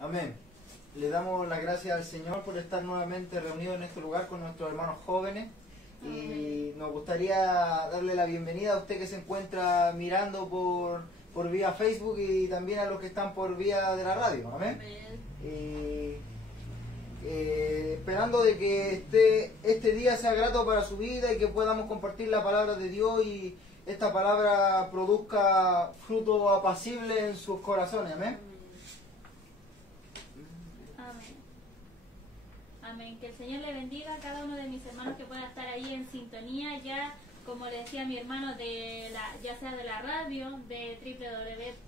Amén. Le damos las gracias al Señor por estar nuevamente reunidos en este lugar con nuestros hermanos jóvenes. Y nos gustaría darle la bienvenida a usted que se encuentra mirando por vía Facebook y también a los que están por vía de la radio. Amén. Esperando de que este día sea grato para su vida y que podamos compartir la palabra de Dios y esta palabra produzca fruto apacible en sus corazones. Amén. Amén. Que el Señor le bendiga a cada uno de mis hermanos que pueda estar ahí en sintonía, ya como le decía mi hermano, ya sea de la radio, de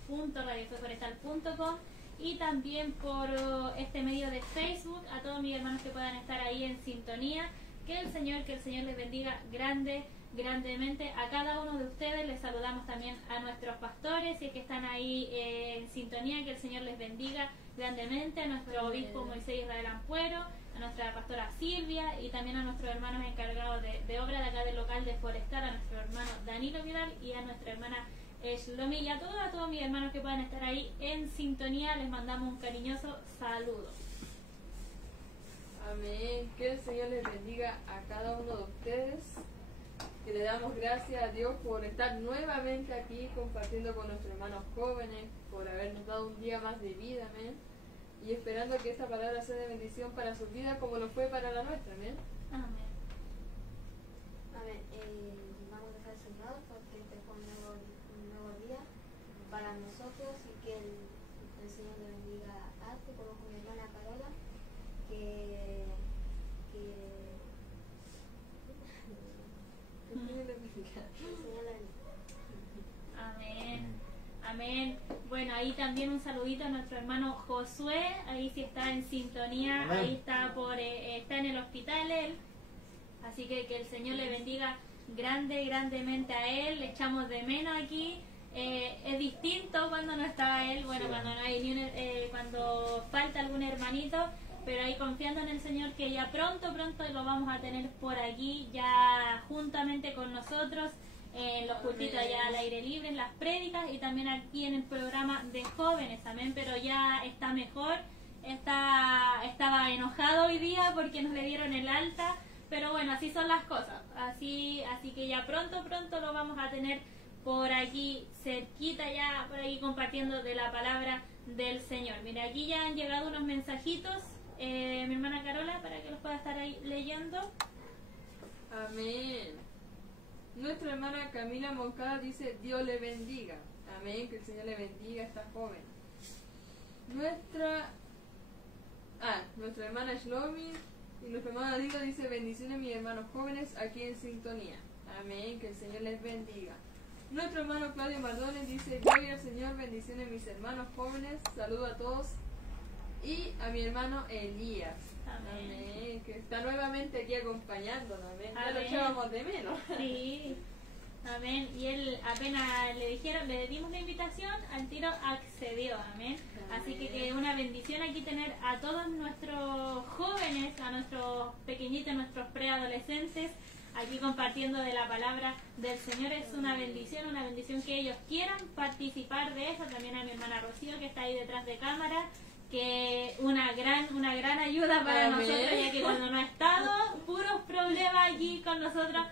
www.radiofeforestal.com y también por este medio de Facebook, a todos mis hermanos que puedan estar ahí en sintonía. Que el Señor les bendiga grandemente a cada uno de ustedes. Les saludamos también a nuestros pastores y que están ahí en sintonía. Que el Señor les bendiga grandemente, a nuestro obispo Moisés Israel Ampuero, a nuestra pastora Silvia y también a nuestros hermanos encargados de obra de acá del local de Forestal, a nuestro hermano Danilo Vidal y a nuestra hermana Shlomi, y a todos mis hermanos que puedan estar ahí en sintonía, les mandamos un cariñoso saludo. Amén. Que el Señor les bendiga a cada uno de ustedes. Que le damos gracias a Dios por estar nuevamente aquí compartiendo con nuestros hermanos jóvenes, por habernos dado un día más de vida, amén. Y esperando que esta palabra sea de bendición para su vida como lo fue para la nuestra, amén. Amén. Amén. Vamos a dejar Señor porque este fue un nuevo día para nosotros y que el Señor le bendiga a ti, como con mi hermana Carola, que el Señor le bendiga. Amén. Amén. Bueno, ahí también un saludito a nuestro hermano Josué, ahí sí está en sintonía. Amén. Ahí está está en el hospital él, así que el Señor le bendiga grandemente a él. Le echamos de menos aquí. Es distinto cuando no está él, bueno, sí, cuando no hay cuando falta algún hermanito, pero ahí confiando en el Señor que ya pronto lo vamos a tener por aquí ya juntamente con nosotros en los cultitos allá al aire libre, en las prédicas y también aquí en el programa de jóvenes. Amén. Pero ya está mejor, estaba enojado hoy día porque nos le dieron el alta, pero bueno, así son las cosas, así que ya pronto lo vamos a tener por aquí cerquita, ya por aquí compartiendo de la palabra del Señor. Mire, aquí ya han llegado unos mensajitos, mi hermana Carola, para que los pueda estar ahí leyendo. Amén. Nuestra hermana Camila Moncada dice: Dios le bendiga. Amén, que el Señor le bendiga a esta joven. Nuestra hermana Shlomi y nuestra hermana Danilo dice: bendiciones mis hermanos jóvenes aquí en sintonía. Amén, que el Señor les bendiga. Nuestro hermano Claudio Mardones dice: gloria al Señor, bendiciones mis hermanos jóvenes, saludo a todos. Y a mi hermano Elías. Amén. Que está nuevamente aquí acompañándonos. Amén. Ya lo echábamos de menos. Sí. Amén. Y él apenas le dimos la invitación, al tiro accedió. Amén. Así que una bendición aquí tener a todos nuestros jóvenes, a nuestros pequeñitos, nuestros preadolescentes, aquí compartiendo de la palabra del Señor. Es una bendición que ellos quieran participar de eso. También a mi hermana Rocío, que está ahí detrás de cámara, que una gran ayuda para nosotros, ya que cuando no ha estado, puros problemas aquí con nosotros,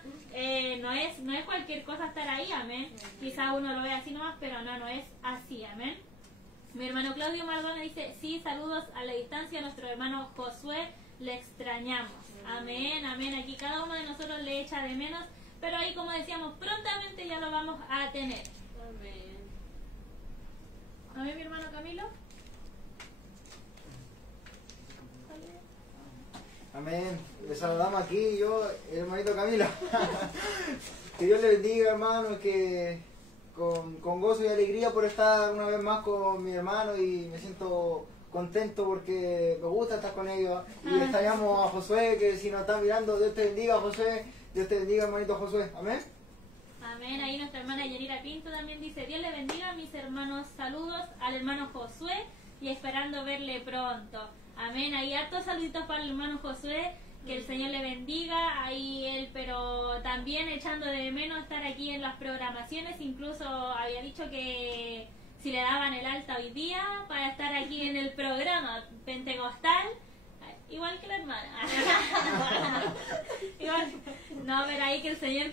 no es cualquier cosa estar ahí, amén. Quizá uno lo ve así nomás, pero no es así, amén. Mi hermano Claudio Mardona dice: sí, saludos a la distancia a nuestro hermano Josué, le extrañamos. Amén. Aquí cada uno de nosotros le echa de menos, pero ahí, como decíamos, prontamente ya lo vamos a tener. Amén, mi hermano Camilo. Amén. Le saludamos aquí, yo, el hermanito Camilo. Que Dios le bendiga, hermano, que con gozo y alegría por estar una vez más con mi hermano, y me siento contento porque me gusta estar con ellos. Y le extrañamos a Josué, que si nos está mirando, Dios te bendiga, Josué. Dios te bendiga, hermanito Josué. Amén. Amén. Ahí nuestra hermana Yanira Pinto también dice: Dios le bendiga a mis hermanos, saludos al hermano Josué y esperando verle pronto. Amén. Ahí hartos saluditos para el hermano Josué, que el Señor le bendiga. Ahí él, pero también echando de menos estar aquí en las programaciones. Incluso había dicho que si le daban el alta hoy día para estar aquí en el programa pentecostal, igual que la hermana. Igual, no, pero ahí que el Señor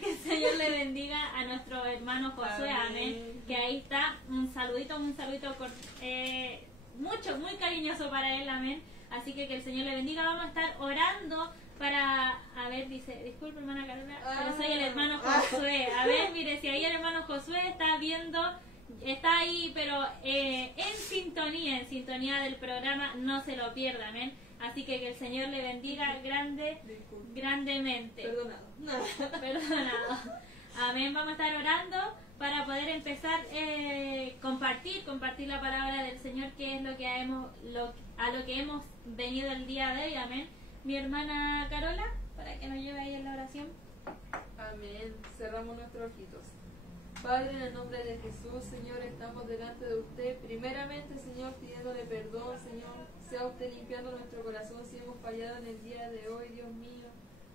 le bendiga a nuestro hermano Josué, amén. Que ahí está, un saludito mucho, muy cariñoso para él, amén. Así que el Señor le bendiga. Vamos a estar orando para, a ver, dice, disculpe hermana Carolina, pero soy el hermano Josué. A ver, mire, si ahí el hermano Josué está viendo, está ahí, pero en sintonía del programa, no se lo pierda, amén. Así que el Señor le bendiga grandemente. Perdonado. Amén. Vamos a estar orando para poder empezar compartir la palabra del Señor, que es a lo que hemos venido el día de hoy. Amén. Mi hermana Carola, para que nos lleve ahí en la oración. Amén. Cerramos nuestros ojitos. Padre, en el nombre de Jesús, Señor, estamos delante de usted. Primeramente, Señor, pidiéndole perdón, Señor. Sea usted limpiando nuestro corazón si hemos fallado en el día de hoy, Dios mío.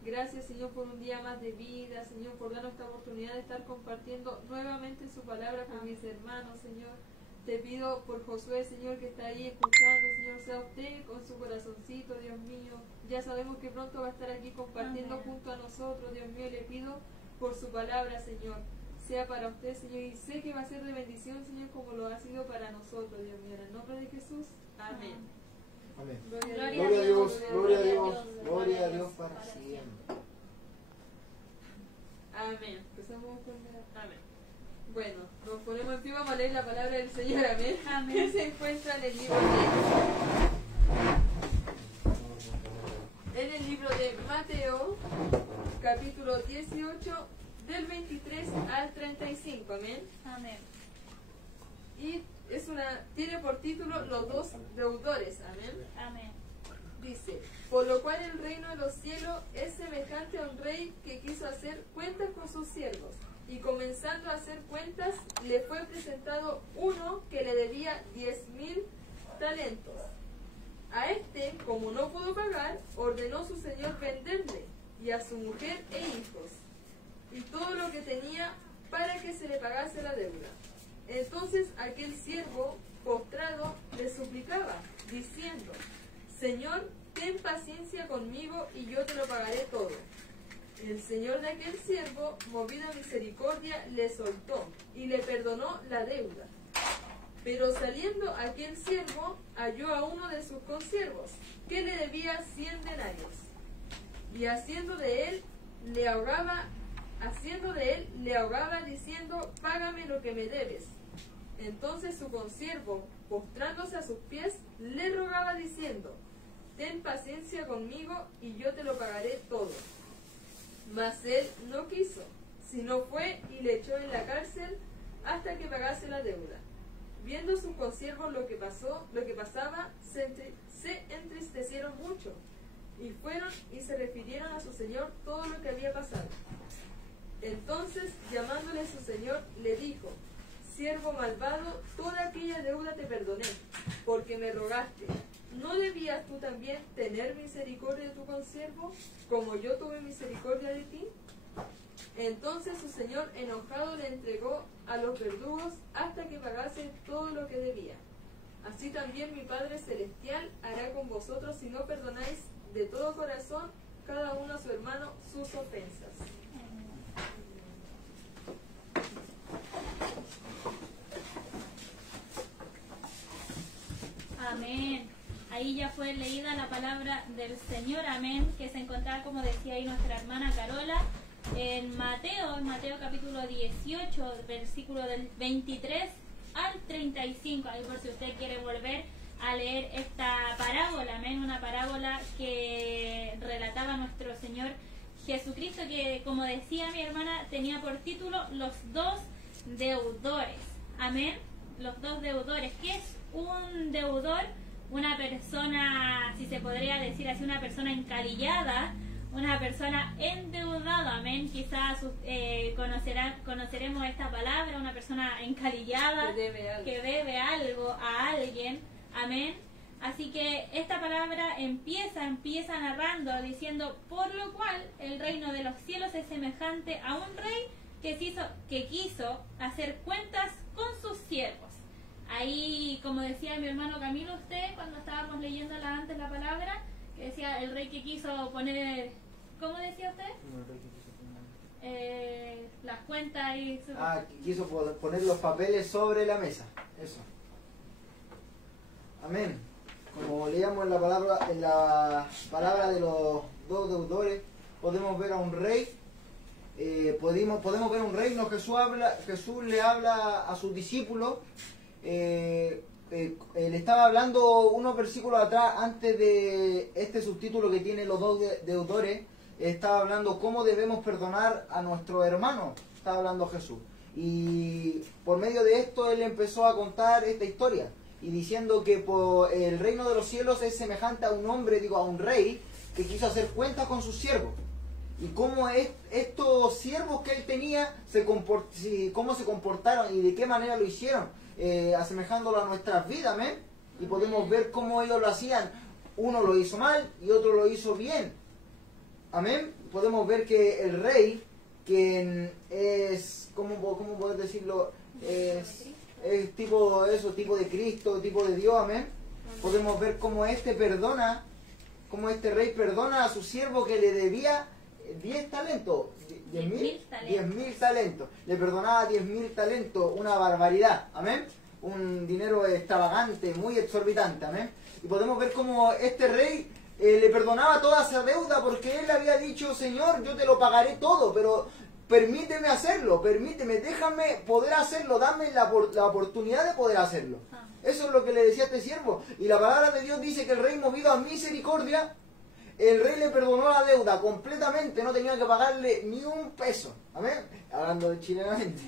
Gracias, Señor, por un día más de vida, Señor, por darnos esta oportunidad de estar compartiendo nuevamente su palabra con mis hermanos, Señor. Te pido por Josué, Señor, que está ahí escuchando, Señor, sea usted con su corazoncito, Dios mío. Ya sabemos que pronto va a estar aquí compartiendo junto a nosotros, Dios mío. Le pido por su palabra, Señor, sea para usted, Señor, y sé que va a ser de bendición, Señor, como lo ha sido para nosotros, Dios mío. En el nombre de Jesús, amén. Amén. Gloria a Dios, gloria a Dios para siempre. Amén. Empezamos con amén. Bueno, nos ponemos en pie, vamos a leer la palabra del Señor, amén. Amén. Que se encuentra en el libro de Mateo, capítulo 18, del 23 al 35, amén. Amén. Y tiene por título Los dos deudores, amén. Amén. Dice, por lo cual el reino de los cielos es semejante a un rey que quiso hacer cuentas con sus siervos, y comenzando a hacer cuentas, le fue presentado uno que le debía 10,000 talentos. A este, como no pudo pagar, ordenó su señor venderle, y a su mujer e hijos, y todo lo que tenía, para que se le pagase la deuda. Entonces aquel siervo, postrado, le suplicaba, diciendo, Señor, ten paciencia conmigo y yo te lo pagaré todo. El señor de aquel siervo, movido a misericordia, le soltó y le perdonó la deuda. Pero saliendo aquel siervo, halló a uno de sus consiervos, que le debía 100 denarios. Y haciendo de él, le ahogaba diciendo, págame lo que me debes. Entonces su consiervo, postrándose a sus pies, le rogaba diciendo, ten paciencia conmigo y yo te lo pagaré todo. Mas él no quiso, sino fue y le echó en la cárcel hasta que pagase la deuda. Viendo sus consiervos lo que pasaba, se entristecieron mucho, y fueron y se refirieron a su señor todo lo que había pasado. Entonces, llamándole su señor, le dijo, siervo malvado, toda aquella deuda te perdoné, porque me rogaste. ¿No debías tú también tener misericordia de tu consiervo, como yo tuve misericordia de ti? Entonces su señor enojado le entregó a los verdugos hasta que pagase todo lo que debía. Así también mi Padre Celestial hará con vosotros si no perdonáis de todo corazón cada uno a su hermano sus ofensas. Amén. Ahí ya fue leída la palabra del Señor, amén, que se encontraba, como decía ahí nuestra hermana Carola, en Mateo capítulo 18, versículo del 23 al 35, ahí por si usted quiere volver a leer esta parábola, amén, una parábola que relataba nuestro Señor Jesucristo, que como decía mi hermana, tenía por título Los dos deudores, amén, los dos deudores. ¿Qué es un deudor? Una persona, si se podría decir así, una persona encalillada, una persona endeudada, amén. Quizás conoceremos esta palabra, una persona encalillada que debe algo a alguien, amén. Así que esta palabra empieza narrando, diciendo, por lo cual el reino de los cielos es semejante a un rey que quiso hacer cuentas con sus siervos. ahí, como decía mi hermano Camilo, usted, cuando estábamos leyendo antes la palabra, que decía el rey que quiso poner, ¿cómo decía usted? Las cuentas y... Quiso poner los papeles sobre la mesa. Eso. Amén. Como leíamos en la palabra de los dos deudores, podemos ver a un rey. Podemos ver un reino. Jesús le habla a sus discípulos. Le estaba hablando unos versículos atrás, antes de este subtítulo que tiene los dos deudores. Estaba hablando cómo debemos perdonar a nuestros hermanos. Estaba hablando Jesús. Y por medio de esto él empezó a contar esta historia. Y diciendo que el reino de los cielos es semejante a un hombre, a un rey, que quiso hacer cuentas con sus siervos. Y cómo estos siervos que él tenía, cómo se comportaron y de qué manera lo hicieron, asemejándolo a nuestras vidas, ¿amén? Y podemos ver cómo ellos lo hacían. Uno lo hizo mal y otro lo hizo bien. Amén. Podemos ver que el rey, quien es, ¿cómo poder decirlo? Es tipo de Cristo, tipo de Dios, amén. Podemos ver cómo este rey perdona a su siervo que le debía 10 talentos. 10.000 talentos. Le perdonaba 10.000 talentos, una barbaridad, amén. Un dinero extravagante, muy exorbitante, amén. Y podemos ver cómo este rey le perdonaba toda esa deuda, porque él había dicho: Señor, yo te lo pagaré todo, pero permíteme hacerlo, déjame poder hacerlo, dame la oportunidad de poder hacerlo. Eso es lo que le decía a este siervo. Y la palabra de Dios dice que el rey, movido a misericordia, el rey le perdonó la deuda completamente, no tenía que pagarle ni un peso. Amén. Hablando chilenamente.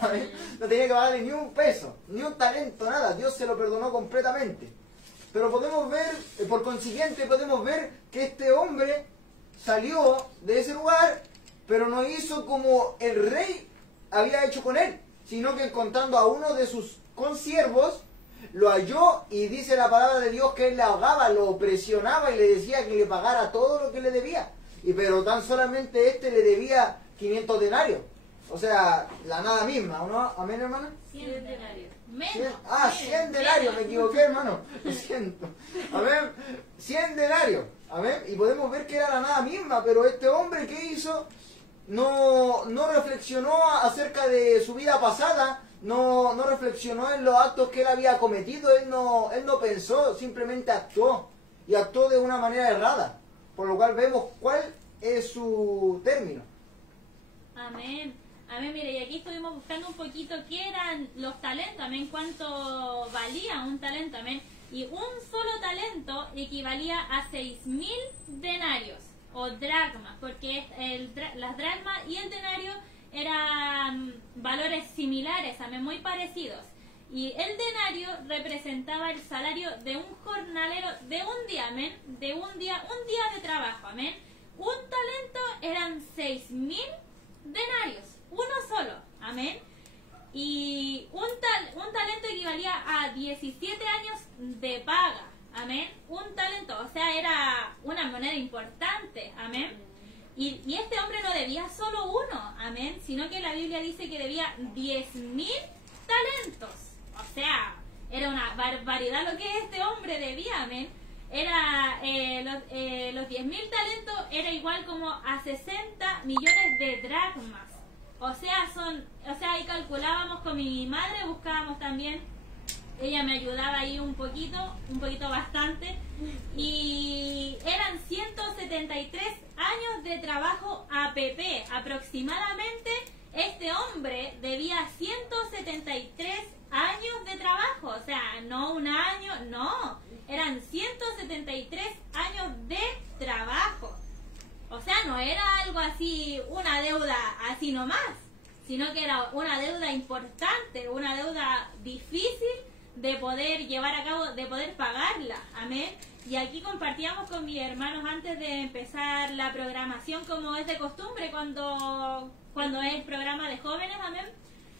¿Amén? No tenía que pagarle ni un peso, ni un talento, nada. Dios se lo perdonó completamente. Pero podemos ver, por consiguiente, podemos ver que este hombre salió de ese lugar, pero no hizo como el rey había hecho con él, sino que encontrando a uno de sus consiervos, lo halló, y dice la palabra de Dios que él le ahogaba, lo presionaba y le decía que le pagara todo lo que le debía. Pero tan solamente este le debía 500 denarios. O sea, la nada misma, ¿no? ¿Amén, hermana? 100 denarios. 100 denarios, me equivoqué, hermano. Lo siento. Amén. 100 denarios. Amén. Y podemos ver que era la nada misma, pero este hombre, ¿qué hizo? No reflexionó acerca de su vida pasada, no reflexionó en los actos que él había cometido, él no pensó, simplemente actuó, y actuó de una manera errada, por lo cual vemos cuál es su término. Amén. Amén, mire, y aquí estuvimos buscando un poquito qué eran los talentos, amén, cuánto valía un talento, amén, y un solo talento equivalía a 6.000 denarios. O dracmas, porque las dracmas y el denario eran valores similares, amén, muy parecidos. Y el denario representaba el salario de un jornalero de un día, amén, de un día de trabajo, amén. Un talento eran 6.000 denarios, uno solo, amén. Y un talento equivalía a 17 años de paga. Amén. Un talento, o sea, era una moneda importante. Amén. Y este hombre no debía solo uno. Amén. Sino que la Biblia dice que debía 10.000 talentos. O sea, era una barbaridad lo que este hombre debía. Amén. Era los 10.000 talentos era igual como a 60 millones de dracmas. O sea, ahí calculábamos con mi madre, buscábamos también. Ella me ayudaba ahí un poquito bastante, y eran 173 años de trabajo APP. Aproximadamente este hombre debía 173 años de trabajo, o sea, no un año, no, eran 173 años de trabajo. O sea, no era algo así, una deuda así nomás, sino que era una deuda importante, una deuda difícil de poder llevar a cabo, de poder pagarla, amén. Y aquí compartíamos con mis hermanos antes de empezar la programación, como es de costumbre cuando es el programa de jóvenes, amén.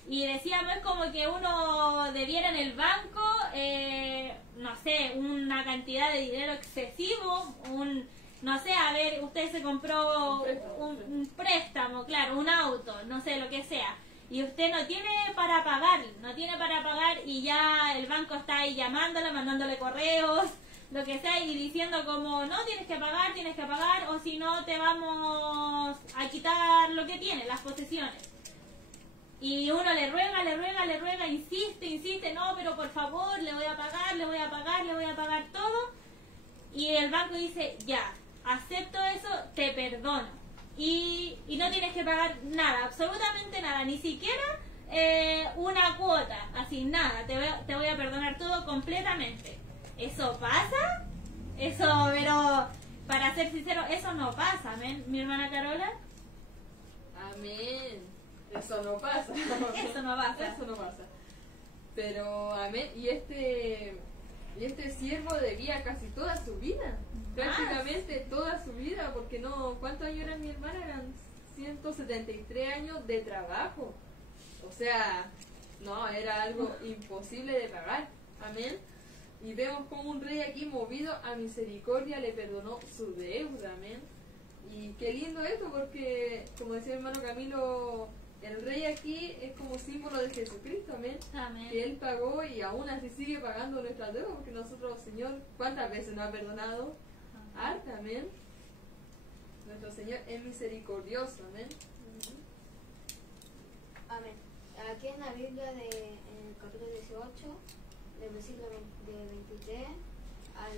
Y decíamos como que uno debiera en el banco, no sé, una cantidad de dinero excesivo, no sé, a ver, usted se compró un préstamo, claro, un auto, no sé, lo que sea. y usted no tiene para pagar, y ya el banco está ahí llamándole, mandándole correos, lo que sea, y diciendo como, no, tienes que pagar, o si no te vamos a quitar lo que tiene, las posesiones. Y uno le ruega, insiste, no, pero por favor, le voy a pagar todo. Y el banco dice, ya, acepto eso, te perdono. Y no tienes que pagar nada, absolutamente nada, ni siquiera una cuota, así, nada, te voy a perdonar todo completamente. ¿Eso pasa? Eso, pero para ser sincero, eso no pasa, amén, mi hermana Carola. Amén. Eso no pasa. Eso no pasa. Eso no pasa. Pero, amén. Y este siervo debía casi toda su vida. Prácticamente toda su vida. Porque no, ¿cuántos años eran mi hermana? Eran 173 años de trabajo. O sea, no, era algo imposible de pagar. Amén. Y vemos como un rey aquí movido a misericordia le perdonó su deuda. Amén. Y qué lindo esto, porque como decía el hermano Camilo, el rey aquí es como símbolo de Jesucristo, amén. Amén. Que Él pagó y aún así sigue pagando nuestras deudas, porque nosotros, Señor, ¿cuántas veces nos ha perdonado? Harta, amén. Nuestro Señor es misericordioso, amén. Amén. Aquí en la Biblia, en el capítulo 18, del versículo de 23 al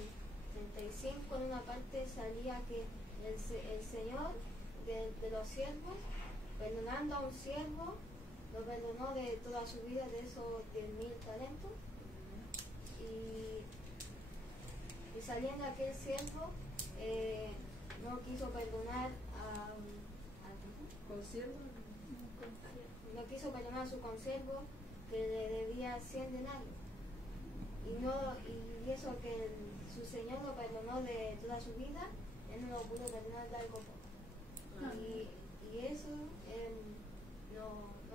35, en una parte salía que el Señor de los siervos, perdonando a un siervo, lo perdonó de toda su vida, de esos 10.000 talentos. Y saliendo aquel siervo, no quiso perdonar no quiso perdonar a su consiervo, que le debía 100 denarios. Y eso que su Señor lo perdonó de toda su vida, Él no lo pudo perdonar de algo poco. Y eso no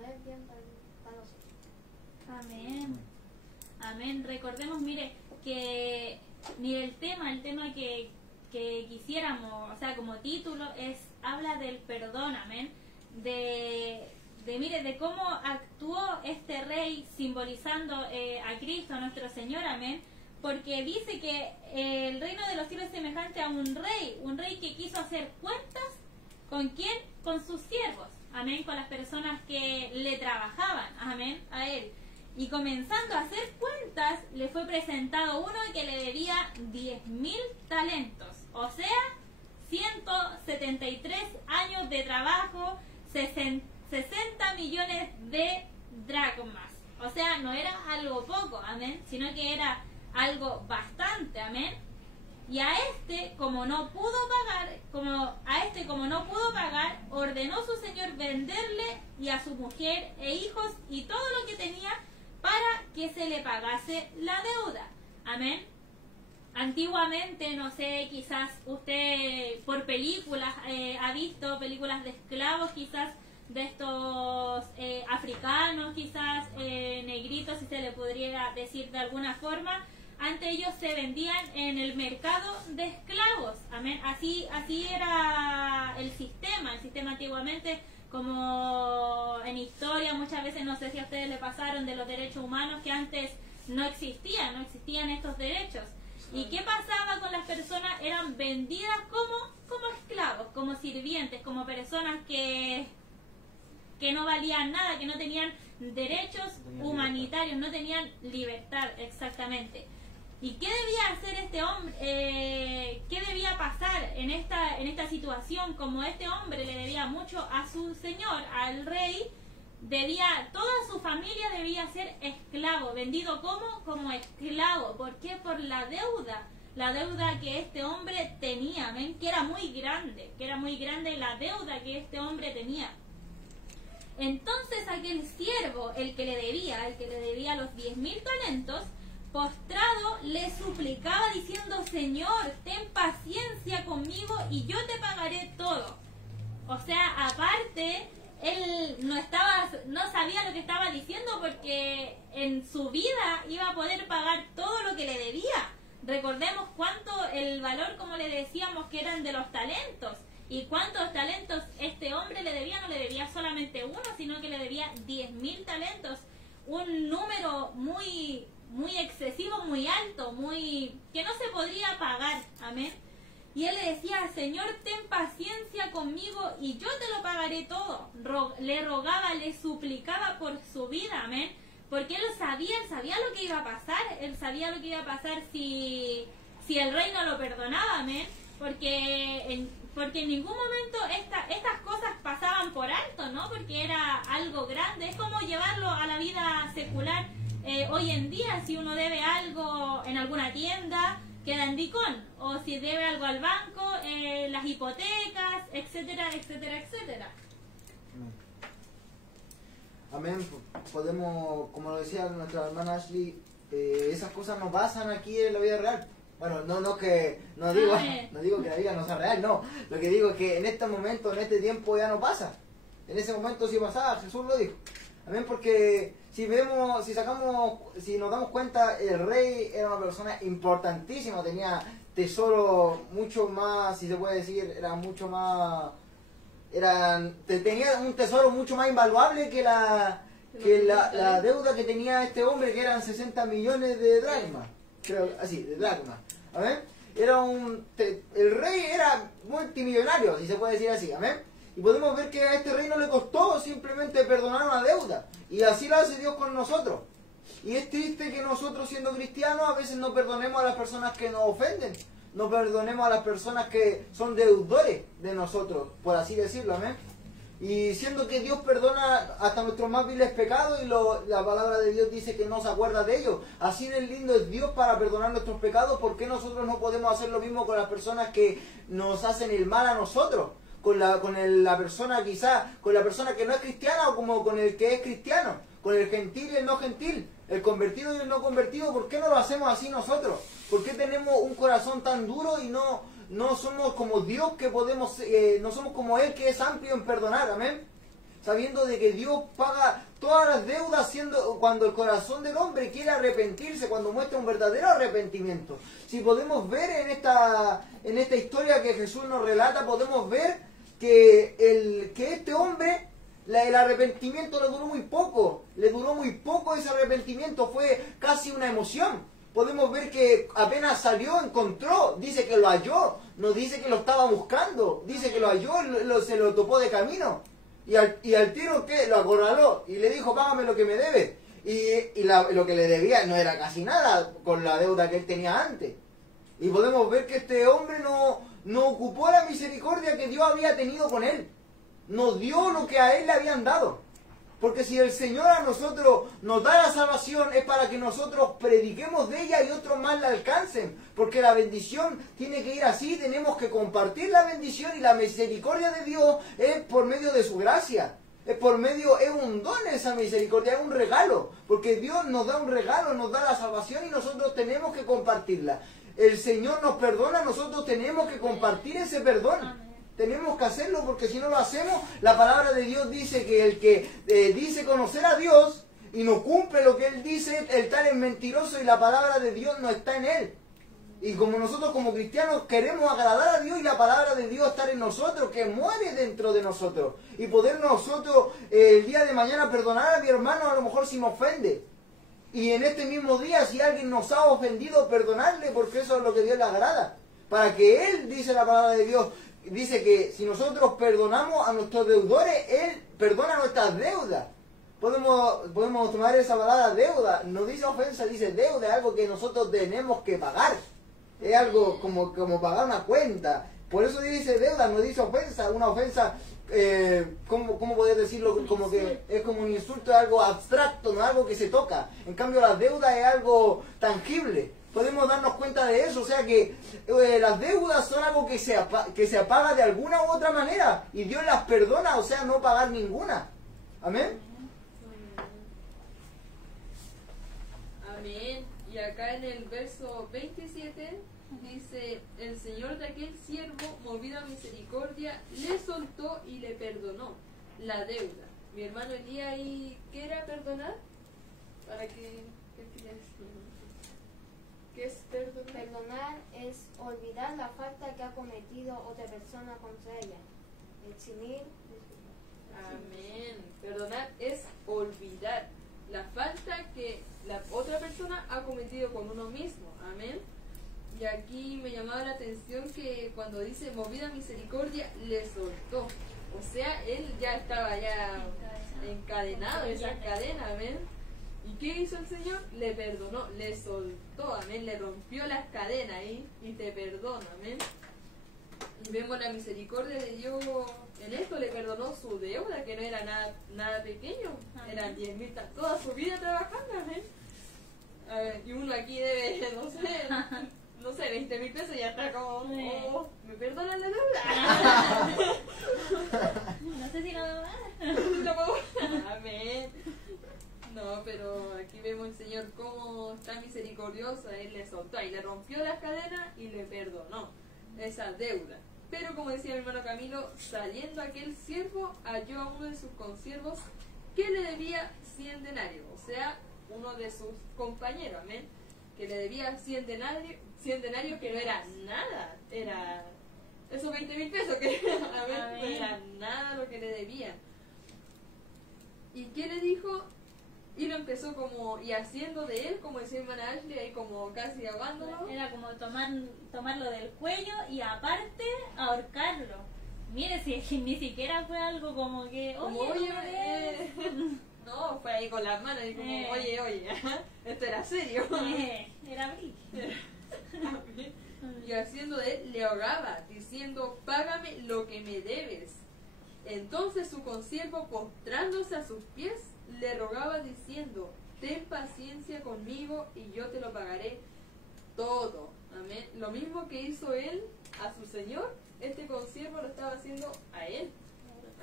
es bien para nosotros. Amén. Amén. Recordemos, mire, que el tema que quisiéramos, o sea, como título, habla del perdón, amén. De cómo actuó este rey simbolizando a Cristo, a nuestro Señor, amén. Porque dice que el reino de los cielos es semejante a un rey que quiso hacer cuentas. ¿Con quién? Con sus siervos, amén, con las personas que le trabajaban, amén, a él. Y comenzando a hacer cuentas, le fue presentado uno que le debía 10.000 talentos, o sea, 173 años de trabajo, 60 millones de dracmas. O sea, no era algo poco, amén, sino que era algo bastante, amén. Y a este, como no pudo pagar, ordenó su señor venderle y a su mujer e hijos y todo lo que tenía para que se le pagase la deuda. Amén. Antiguamente, no sé, quizás usted por películas ha visto películas de esclavos, quizás de estos africanos, quizás negritos, si se le podría decir de alguna forma. Antes ellos se vendían en el mercado de esclavos, amén. Así era el sistema antiguamente, como en historia muchas veces, no sé si a ustedes le pasaron, de los derechos humanos, que antes no existían estos derechos. ¿Y qué pasaba con las personas? Eran vendidas como esclavos, como sirvientes, como personas que no valían nada, que no tenían derechos humanitarios, no tenían libertad, exactamente. ¿Y qué debía hacer este hombre? ¿Qué debía pasar en esta situación? Como este hombre le debía mucho a su señor, al rey, toda su familia debía ser esclavo, vendido como esclavo. ¿Por qué? Por la deuda que este hombre tenía, ¿ven? Que era muy grande la deuda que este hombre tenía. Entonces aquel siervo, el que le debía los 10.000 talentos, postrado le suplicaba diciendo: Señor, ten paciencia conmigo y yo te pagaré todo. O sea, aparte, él no sabía lo que estaba diciendo, porque en su vida iba a poder pagar todo lo que le debía. Recordemos cuánto el valor, como le decíamos, que eran de los talentos. ¿Y cuántos talentos este hombre le debía? No le debía solamente uno, sino que le debía 10.000 talentos. Un número muy excesivo, muy alto, que no se podría pagar. Amén. Y él le decía, Señor, ten paciencia conmigo y yo te lo pagaré todo. Le rogaba, le suplicaba por su vida, amén. Porque él sabía lo que iba a pasar. Él sabía lo que iba a pasar si el rey no lo perdonaba, amén. Porque en ningún momento estas cosas pasaban por alto, ¿no? Porque era algo grande. Es como llevarlo a la vida secular. Hoy en día, si uno debe algo en alguna tienda, queda en DICON, o si debe algo al banco, las hipotecas, etcétera, etcétera, etcétera. Amén. Podemos, como lo decía nuestra hermana Ashley, esas cosas no pasan aquí en la vida real. Bueno, no digo que la vida no sea real, no. Lo que digo es que en este momento, en este tiempo ya no pasa. En ese momento sí pasaba, Jesús lo dijo. Amén, porque si nos damos cuenta, el rey era una persona importantísima, tenía tesoro mucho más, si se puede decir, tenía un tesoro mucho más invaluable que la deuda que tenía este hombre, que eran 60 millones de dracmas, creo, así, de dracmas. ¿Amén? El rey era multimillonario, si se puede decir así, amén. Y podemos ver que a este rey no le costó simplemente perdonar una deuda. Y así lo hace Dios con nosotros. Y es triste que nosotros, siendo cristianos, a veces no perdonemos a las personas que nos ofenden. No perdonemos a las personas que son deudores de nosotros, por así decirlo, amén. Y siendo que Dios perdona hasta nuestros más viles pecados, y la palabra de Dios dice que no se acuerda de ellos. Así de lindo es Dios para perdonar nuestros pecados. ¿Por qué nosotros no podemos hacer lo mismo con las personas que nos hacen el mal a nosotros? Con la persona que no es cristiana, o como con el que es cristiano, con el gentil y el no gentil, el convertido y el no convertido. ¿Por qué no lo hacemos así nosotros? ¿Por qué tenemos un corazón tan duro y no somos como Dios, que podemos, no somos como Él, que es amplio en perdonar? Amén. Sabiendo de que Dios paga todas las deudas cuando el corazón del hombre quiere arrepentirse, cuando muestra un verdadero arrepentimiento. Si podemos ver en esta historia que Jesús nos relata, podemos ver que este hombre, el arrepentimiento le duró muy poco ese arrepentimiento, fue casi una emoción. Podemos ver que apenas salió, encontró, dice que lo halló, no dice que lo estaba buscando, dice que lo halló, se lo topó de camino. Y al tiro, ¿qué? Lo acorraló y le dijo, págame lo que me debe. Y lo que le debía no era casi nada con la deuda que él tenía antes. Y podemos ver que este hombre no ocupó la misericordia que Dios había tenido con él. No dio lo que a él le habían dado. Porque si el Señor a nosotros nos da la salvación, es para que nosotros prediquemos de ella y otros más la alcancen. Porque la bendición tiene que ir así, tenemos que compartir la bendición, y la misericordia de Dios es por medio de su gracia. Es un don esa misericordia, es un regalo. Porque Dios nos da un regalo, nos da la salvación, y nosotros tenemos que compartirla. El Señor nos perdona, nosotros tenemos que compartir ese perdón. Tenemos que hacerlo, porque si no lo hacemos, la palabra de Dios dice que el que dice conocer a Dios y no cumple lo que Él dice, el tal es mentiroso, y la palabra de Dios no está en él. Y como nosotros como cristianos queremos agradar a Dios, y la palabra de Dios estar en nosotros, que muere dentro de nosotros, y poder nosotros el día de mañana perdonar a mi hermano a lo mejor si me ofende. Y en este mismo día, si alguien nos ha ofendido, perdonarle, porque eso es lo que Dios le agrada. Para que Él, dice la palabra de Dios, dice que si nosotros perdonamos a nuestros deudores, Él perdona nuestras deudas. Podemos tomar esa palabra deuda, no dice ofensa, dice deuda, es algo que nosotros tenemos que pagar. Es algo como pagar una cuenta. Por eso dice deuda, no dice ofensa. Una ofensa, ¿cómo poder decirlo? Como que es como un insulto, es algo abstracto, no es algo que se toca. En cambio, la deuda es algo tangible. Podemos darnos cuenta de eso, o sea que las deudas son algo que se apaga de alguna u otra manera, y Dios las perdona, o sea, no pagar ninguna. Amén. Amén. Y acá en el verso 27 dice, el Señor de aquel siervo, movido a misericordia, le soltó y le perdonó la deuda. Mi hermano Elías, ¿y qué era perdonar? ¿Para qué quería decir? ¿Qué es perdonar? Perdonar es es olvidar la falta que ha cometido otra persona contra ella. Eximir. Amén. Perdonar es olvidar la falta que la otra persona ha cometido con uno mismo. Amén. Y aquí me llamaba la atención que cuando dice movida misericordia, le soltó. O sea, él ya estaba ya encadenado en esa cadena. Amén. ¿Y qué hizo el Señor? Le perdonó, le soltó. Amén. Le rompió las cadenas ahí y te perdona. Amén. Y vemos la misericordia de Dios en esto. Le perdonó su deuda, que no era nada pequeño. Amén. Eran 10.000, toda su vida trabajando. Amén. A ver, y uno aquí debe, no sé, 20.000 pesos y ya está como, oh, ¿me perdonan la deuda? No sé si lo No puedo. Amén. No, pero aquí vemos el Señor cómo está misericordioso. Él le soltó y le rompió las cadenas y le perdonó esa deuda. Pero como decía mi hermano Camilo, saliendo aquel siervo, halló a uno de sus consiervos que le debía 100 denarios, o sea, uno de sus compañeros, amén, que le debía 100 denarios, que no era nada, era esos 20.000 pesos que no era nada lo que le debían. ¿Y qué le dijo? Y lo empezó como, y haciendo de él, como decía hermana Ashley, ahí como casi ahogándolo. Era como tomarlo del cuello y aparte ahorcarlo. Mire, si ni siquiera fue algo como que, Como, oye, no, fue ahí con las manos y como, oye, esto era serio. Era brillo. Y haciendo de él, le ahogaba, diciendo, págame lo que me debes. Entonces su consiervo, postrándose a sus pies, le rogaba diciendo, ten paciencia conmigo y yo te lo pagaré todo. Amén. Lo mismo que hizo él a su señor, este consiervo lo estaba haciendo a él.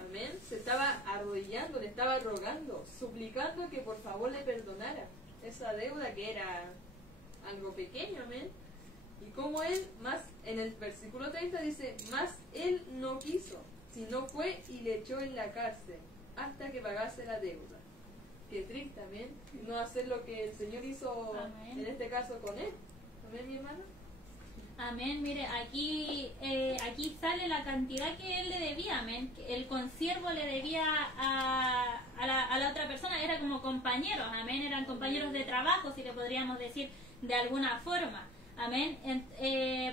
Amén. Se estaba arrodillando, le estaba rogando, suplicando que por favor le perdonara esa deuda que era algo pequeño. Amén. Y como él, más en el versículo 30 dice, más él no quiso, sino fue y le echó en la cárcel hasta que pagase la deuda. Qué triste, amén. No hacer lo que el Señor hizo, amén, en este caso con él. Amén, mi hermano. Amén. Mire, aquí sale la cantidad que él le debía, amén. El consiervo le debía a la otra persona, era como compañeros, amén. Eran compañeros de trabajo, si le podríamos decir de alguna forma. Amén.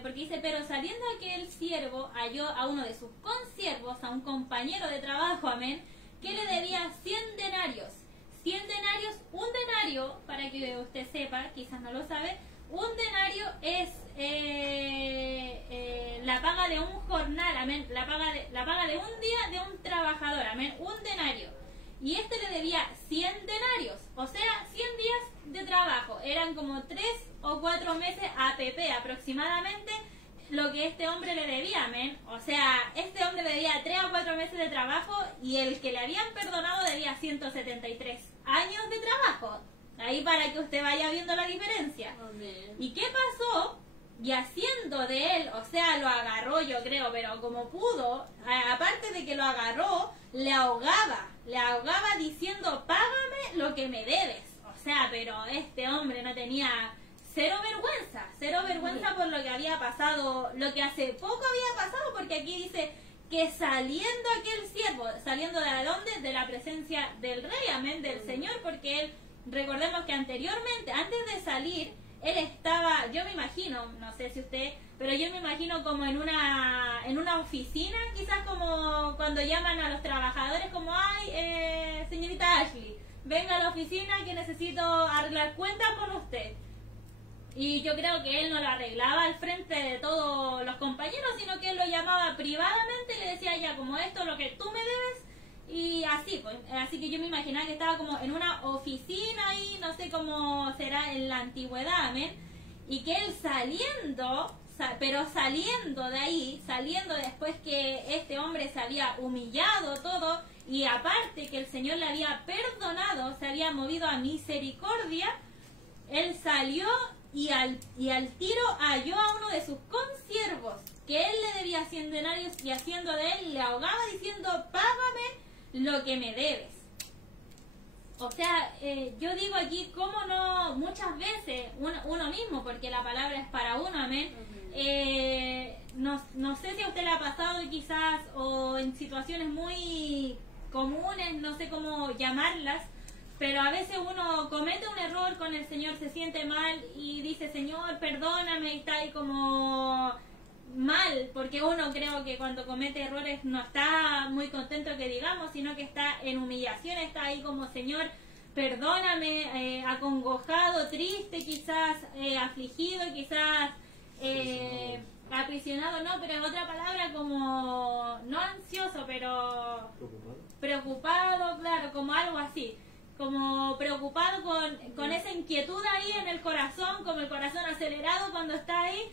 Porque dice, pero saliendo aquel siervo halló a uno de sus consiervos, a un compañero de trabajo, amén, que le debía 100 denarios. 100 denarios, un denario, para que usted sepa, quizás no lo sabe, un denario es la paga de un jornal, amén, la paga de un día de un trabajador, amén, un denario. Y este le debía 100 denarios, o sea, 100 días de trabajo, eran como 3 o 4 meses APP aproximadamente, lo que este hombre le debía, amén. O sea, este hombre le debía 3 o 4 meses de trabajo y el que le habían perdonado debía 173 años de trabajo. Ahí para que usted vaya viendo la diferencia. Amén. ¿Y qué pasó? Y haciendo de él, o sea, lo agarró yo creo, pero como pudo, aparte de que lo agarró, le ahogaba diciendo, págame lo que me debes. O sea, pero este hombre no tenía cero vergüenza por lo que había pasado, lo que hace poco había pasado, porque aquí dice que saliendo aquel siervo, saliendo de dónde, de la presencia del rey, amén, del Señor, porque él, recordemos que anteriormente, antes de salir, él estaba, yo me imagino, no sé si usted, pero yo me imagino como en una oficina, quizás como cuando llaman a los trabajadores, como, ay, señorita Ashley, venga a la oficina que necesito arreglar cuentas con usted. Y yo creo que él no lo arreglaba al frente de todos los compañeros, sino que él lo llamaba privadamente y le decía, ya, como esto es lo que tú me debes, y así, pues. Así que yo me imaginaba que estaba como en una oficina y no sé cómo será en la antigüedad, amén. Y que él saliendo de ahí, saliendo después que este hombre se había humillado todo, y aparte que el Señor le había perdonado, se había movido a misericordia, él salió y al tiro halló a uno de sus consiervos, que él le debía 100 denarios, y haciendo de él le ahogaba diciendo, págame lo que me debes. O sea, yo digo aquí, cómo no, muchas veces uno mismo, porque la palabra es para uno, amén. No sé si a usted le ha pasado quizás, o en situaciones muy comunes, no sé cómo llamarlas, pero a veces uno comete un error con el Señor, se siente mal y dice, Señor, perdóname, y está ahí como mal, porque uno creo que cuando comete errores no está muy contento que digamos, sino que está en humillación, está ahí como, Señor, perdóname, acongojado, triste, quizás afligido, quizás aprisionado, no, pero en otra palabra como, no ansioso, pero preocupado, claro, como algo así, como preocupado con esa inquietud ahí en el corazón, como el corazón acelerado cuando está ahí.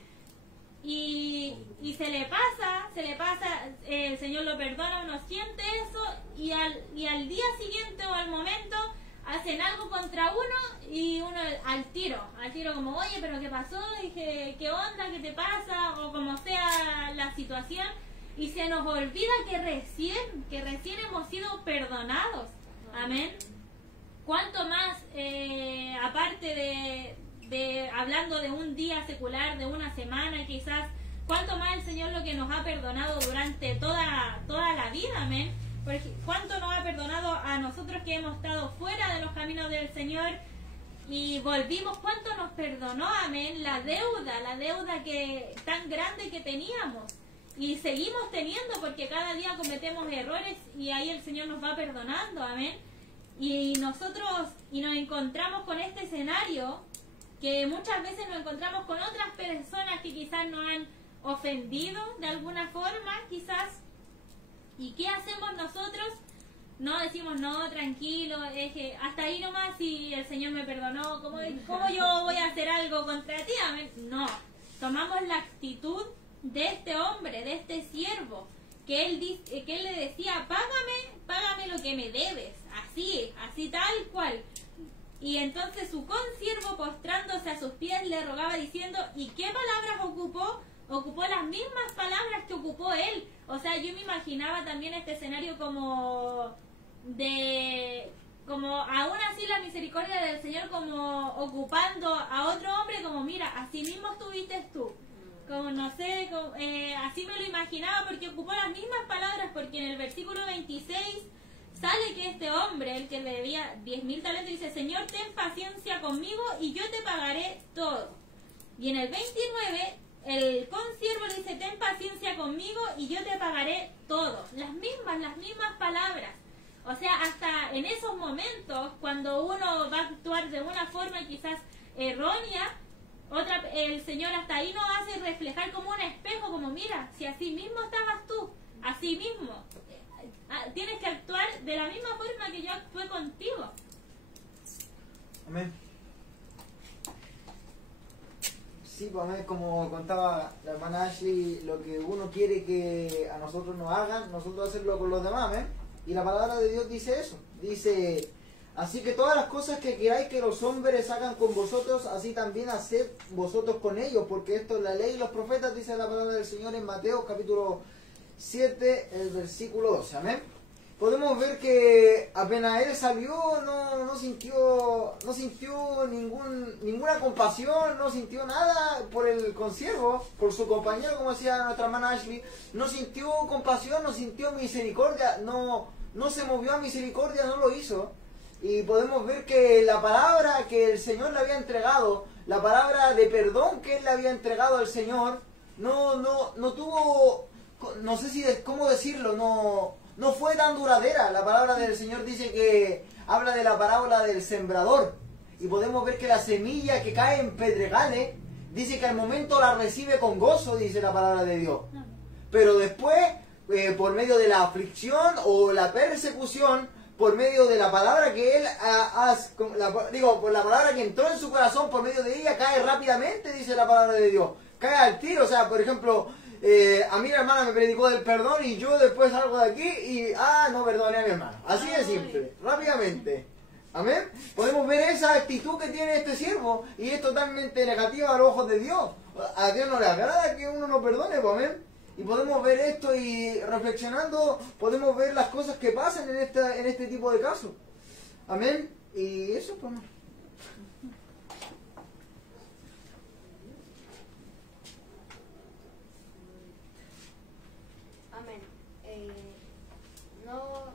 Y se le pasa, el Señor lo perdona, uno siente eso y al día siguiente o al momento hacen algo contra uno y uno al tiro como, oye, pero ¿qué pasó? Dije, ¿qué onda? ¿Qué te pasa? O como sea la situación, y se nos olvida que recién hemos sido perdonados. Amén. ¿Cuánto más, aparte de hablando de un día secular, de una semana quizás, cuánto más el Señor lo que nos ha perdonado durante toda la vida, amén? Porque cuánto nos ha perdonado a nosotros que hemos estado fuera de los caminos del Señor y volvimos, cuánto nos perdonó, amén, la deuda que tan grande que teníamos y seguimos teniendo, porque cada día cometemos errores y ahí el Señor nos va perdonando, amén. Y nosotros nos encontramos con este escenario, que muchas veces nos encontramos con otras personas que quizás nos han ofendido de alguna forma, quizás. ¿Y qué hacemos nosotros? No decimos, no, tranquilo, es que hasta ahí nomás, si el Señor me perdonó, ¿cómo yo voy a hacer algo contra ti? No, tomamos la actitud de este hombre, de este siervo, que él le decía, págame lo que me debes, así tal cual. Y entonces su consiervo, postrándose a sus pies, le rogaba diciendo, ¿y qué palabras ocupó? Ocupó las mismas palabras que ocupó él. O sea, yo me imaginaba también este escenario como aún así la misericordia del Señor, como ocupando a otro hombre, como mira, así mismo estuviste tú. Como no sé, así me lo imaginaba, porque ocupó las mismas palabras, porque en el versículo 26 sale que este hombre, el que le debía 10.000 talentos, dice, Señor, ten paciencia conmigo y yo te pagaré todo. Y en el 29, el consiervo le dice, ten paciencia conmigo y yo te pagaré todo. Las mismas palabras. O sea, hasta en esos momentos, cuando uno va a actuar de una forma quizás errónea, el Señor hasta ahí nos hace reflejar como un espejo, como mira, si así mismo estabas tú, así mismo. Tienes que actuar de la misma forma que yo actué contigo. Amén. Sí, pues amén, como contaba la hermana Ashley, lo que uno quiere que a nosotros nos hagan, nosotros hacerlo con los demás, amén. Y la palabra de Dios dice eso, dice, así que todas las cosas que queráis que los hombres hagan con vosotros, así también haced vosotros con ellos, porque esto es la ley y los profetas, dice la palabra del Señor en Mateo capítulo 7, el versículo 12, amén. Podemos ver que apenas él salió, no sintió ninguna compasión, no sintió nada por el consiervo, por su compañero, como decía nuestra hermana Ashley, no sintió compasión, no sintió misericordia, no se movió a misericordia, no lo hizo. Y podemos ver que la palabra que el Señor le había entregado, la palabra de perdón que él le había entregado al Señor, no tuvo, no sé si cómo decirlo, no fue tan duradera. La palabra del Señor dice que habla de la parábola del sembrador. Y podemos ver que la semilla que cae en pedregales, dice que al momento la recibe con gozo, dice la palabra de Dios. Pero después, por medio de la aflicción o la persecución, por medio de la palabra que él por la palabra que entró en su corazón, por medio de ella, cae rápidamente, dice la palabra de Dios. Cae al tiro, o sea, por ejemplo, a mí la hermana me predicó del perdón y yo después salgo de aquí y, no perdoné a mi hermano. Así de simple, rápidamente. Amén. Podemos ver esa actitud que tiene este siervo y es totalmente negativa a los ojos de Dios. A Dios no le agrada que uno no perdone, pues, amén. Y podemos ver esto y reflexionando podemos ver las cosas que pasan en este tipo de casos. Amén. Y eso, pues. Amén. No,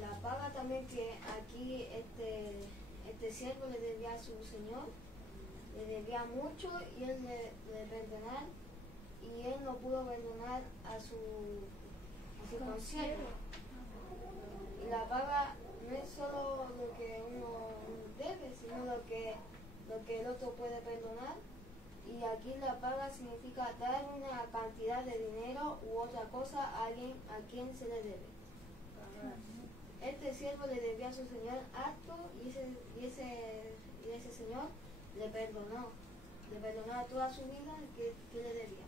la paga también que aquí este siervo le debía a su señor, le debía mucho y él le perdonar, y él no pudo perdonar a su consiervo. Y la paga no es solo lo que uno debe, sino lo que el otro puede perdonar. Y aquí la paga significa dar una cantidad de dinero u otra cosa a alguien a quien se le debe. Este siervo le debía a su señor harto, y ese señor le perdonó a toda su vida que le debía.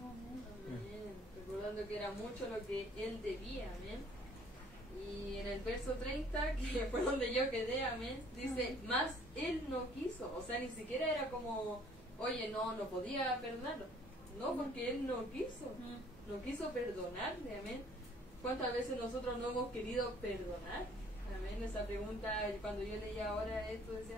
Amén. Amén. Recordando que era mucho lo que él debía, amén. Y en el verso 30, que fue donde yo quedé, amén, dice, más él no quiso. O sea, ni siquiera era como, oye, no podía perdonarlo. No, porque él no quiso perdonarle, amén. ¿Cuántas veces nosotros no hemos querido perdonar? Amén. Esa pregunta, cuando yo leía ahora esto, decía,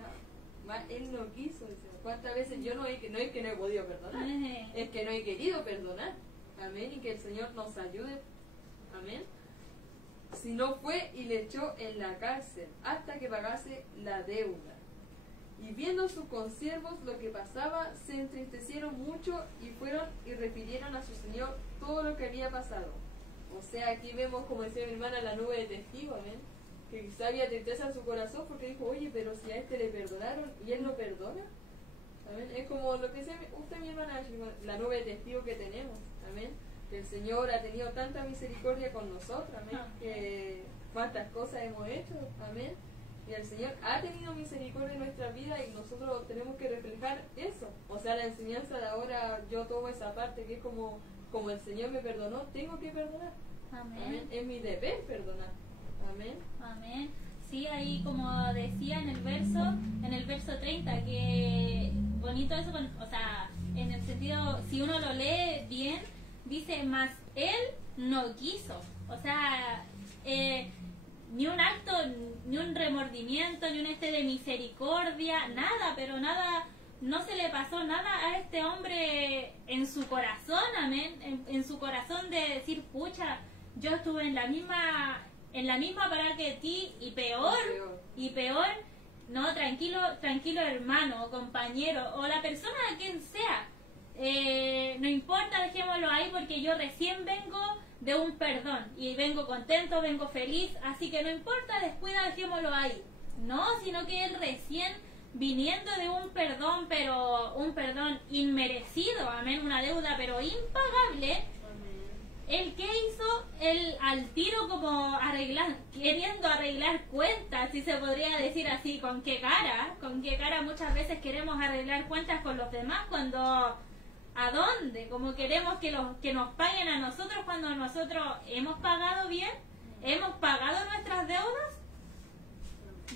más él no quiso. Decía, ¿cuántas veces yo no es que no he podido perdonar? Es que no he querido perdonar. Amén. Y que el Señor nos ayude. Amén. Si no fue y le echó en la cárcel hasta que pagase la deuda. Y viendo sus consiervos lo que pasaba, se entristecieron mucho y fueron y refirieron a su señor todo lo que había pasado. O sea, aquí vemos, como decía mi hermana, la nube de testigos, ¿ven? Que quizá había tristeza en su corazón porque dijo, oye, pero si a este le perdonaron y él no perdona. ¿Amén? Es como lo que decía usted, mi hermana, la nube de testigos que tenemos. Amén. Que el Señor ha tenido tanta misericordia con nosotros, amén, que cuántas cosas hemos hecho, amén, y el Señor ha tenido misericordia en nuestra vida y nosotros tenemos que reflejar eso. O sea, la enseñanza de ahora, yo tomo esa parte que es como el Señor me perdonó, tengo que perdonar. Amén. Amén. Es mi deber perdonar. Amén. Amén. Sí, ahí como decía en el verso 30, que bonito eso, o sea, en el sentido, si uno lo lee bien, dice, más él no quiso. O sea, ni un acto, ni un remordimiento, ni un de misericordia, nada, pero nada, no se le pasó nada a este hombre en su corazón, amén, en su corazón de decir, pucha, yo estuve en la misma parada que ti y peor, no, tranquilo hermano, compañero, o la persona a quien sea. No importa, dejémoslo ahí porque yo recién vengo de un perdón y vengo contento, vengo feliz, así que no importa, descuida, dejémoslo ahí. No, sino que él recién viniendo de un perdón, pero un perdón inmerecido, amén, una deuda pero impagable. ¿El qué hizo? Él al tiro como queriendo arreglar cuentas, si se podría decir así. ¿Con qué cara? ¿Con qué cara muchas veces queremos arreglar cuentas con los demás cuando... ¿A dónde? Como queremos que nos paguen a nosotros cuando nosotros hemos pagado bien, hemos pagado nuestras deudas.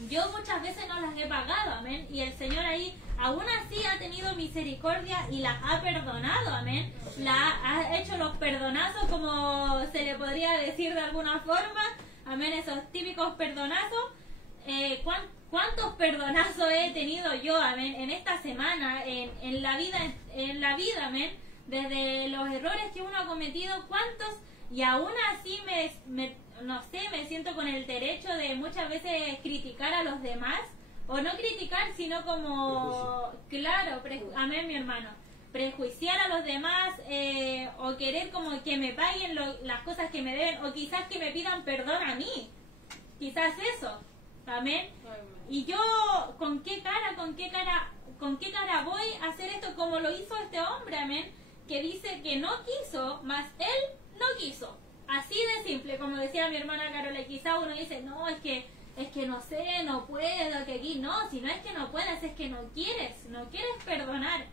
Yo muchas veces no las he pagado, amén, y el Señor ahí aún así ha tenido misericordia y las ha perdonado, amén, ha hecho los perdonazos, como se le podría decir de alguna forma, amén, esos típicos perdonazos. ¿Cuántos perdonazos he tenido yo, amén, en esta semana, en la vida, amén, desde los errores que uno ha cometido, cuántos, y aún así me siento con el derecho de muchas veces criticar a los demás, o no criticar, sino como, claro, amén, mi hermano, prejuiciar a los demás, o querer como que me paguen las cosas que me deben, o quizás que me pidan perdón a mí, quizás eso, amén. Y yo, ¿con qué cara voy a hacer esto como lo hizo este hombre, amén? Que dice que no quiso, más él no quiso. Así de simple, como decía mi hermana Carola, quizá uno dice, no, es que no sé, no puedo, que aquí, no, si no es que no puedas, es que no quieres perdonar,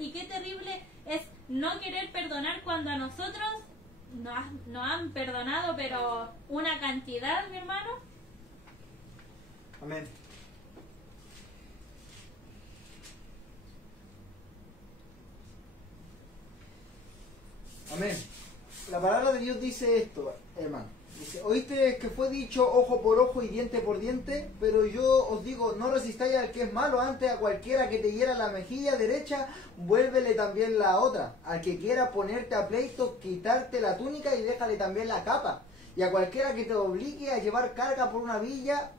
y qué terrible es no querer perdonar cuando a nosotros nos han perdonado, pero una cantidad, mi hermano. Amén. Amén. La palabra de Dios dice esto, hermano. Dice, oíste que fue dicho ojo por ojo y diente por diente, pero yo os digo, no resistáis al que es malo, antes a cualquiera que te hiera la mejilla derecha, vuélvele también la otra. Al que quiera ponerte a pleito, quitarte la túnica y déjale también la capa. Y a cualquiera que te obligue a llevar carga por una milla,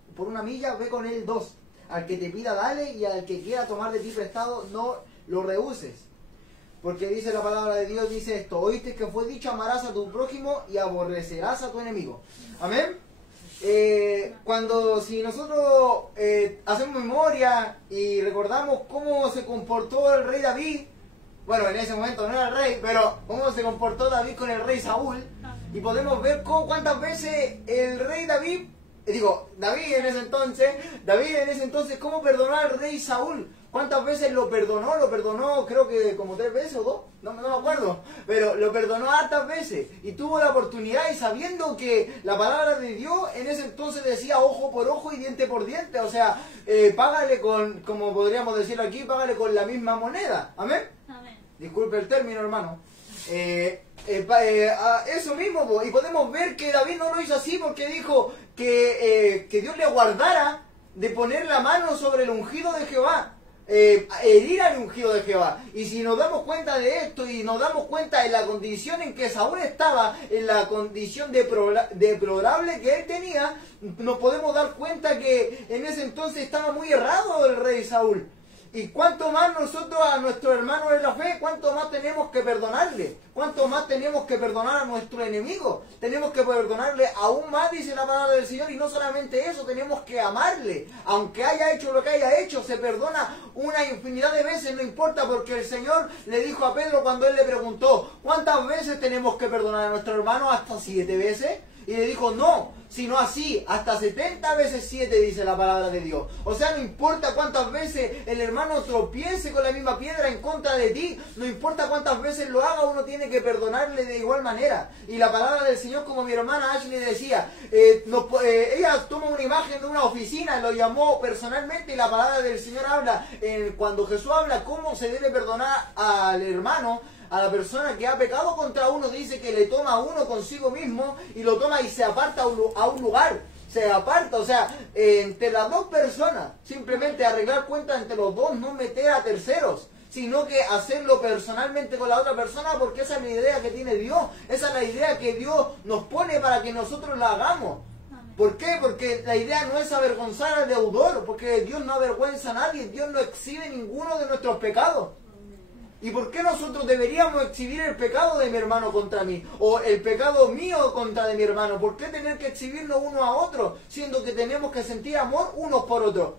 ve con él 2. Al que te pida, dale, y al que quiera tomar de ti prestado, no lo rehuses. Porque dice la palabra de Dios, dice esto, oíste que fue dicho, amarás a tu prójimo y aborrecerás a tu enemigo. Amén. Si nosotros hacemos memoria y recordamos cómo se comportó el rey David, bueno, en ese momento no era el rey, pero cómo se comportó David con el rey Saúl, y podemos ver cuántas veces el rey David en ese entonces, cómo perdonó al rey Saúl. ¿Cuántas veces lo perdonó? Lo perdonó, creo que como 3 veces o 2, no me acuerdo, pero lo perdonó hartas veces y tuvo la oportunidad, y sabiendo que la palabra de Dios en ese entonces decía ojo por ojo y diente por diente, o sea, págale con, como podríamos decirlo aquí, págale con la misma moneda. Amén. Amén. Disculpe el término, hermano. Eso mismo, y podemos ver que David no lo hizo así porque dijo que Dios le guardara de poner la mano sobre el ungido de Jehová, herir al ungido de Jehová. Y si nos damos cuenta de esto y nos damos cuenta de la condición en que Saúl estaba, en la condición deplorable que él tenía, nos podemos dar cuenta que en ese entonces estaba muy errado el rey Saúl. Y cuánto más nosotros a nuestros hermanos de la fe, cuánto más tenemos que perdonarle, cuánto más tenemos que perdonar a nuestro enemigo, tenemos que perdonarle aún más, dice la palabra del Señor, y no solamente eso, tenemos que amarle, aunque haya hecho lo que haya hecho, se perdona una infinidad de veces, no importa, porque el Señor le dijo a Pedro cuando él le preguntó, ¿cuántas veces tenemos que perdonar a nuestro hermano? ¿Hasta 7 veces? Y le dijo, no, sino así, hasta 70 veces 7, dice la palabra de Dios. O sea, no importa cuántas veces el hermano tropiece con la misma piedra en contra de ti, no importa cuántas veces lo haga, uno tiene que perdonarle de igual manera. Y la palabra del Señor, como mi hermana Ashley decía, ella toma una imagen de una oficina, lo llamó personalmente, y la palabra del Señor habla, cuando Jesús habla cómo se debe perdonar al hermano, a la persona que ha pecado contra uno, dice que le toma a uno consigo mismo y lo toma y se aparta a un lugar, se aparta, o sea, entre las dos personas, simplemente arreglar cuentas entre los dos, no meter a terceros, sino que hacerlo personalmente con la otra persona, porque esa es la idea que tiene Dios, esa es la idea que Dios nos pone para que nosotros la hagamos. ¿Por qué? Porque la idea no es avergonzar al deudor, porque Dios no avergüenza a nadie, Dios no exhibe ninguno de nuestros pecados. ¿Y por qué nosotros deberíamos exhibir el pecado de mi hermano contra mí? O el pecado mío contra de mi hermano. ¿Por qué tener que exhibirnos uno a otro? Siendo que tenemos que sentir amor unos por otros.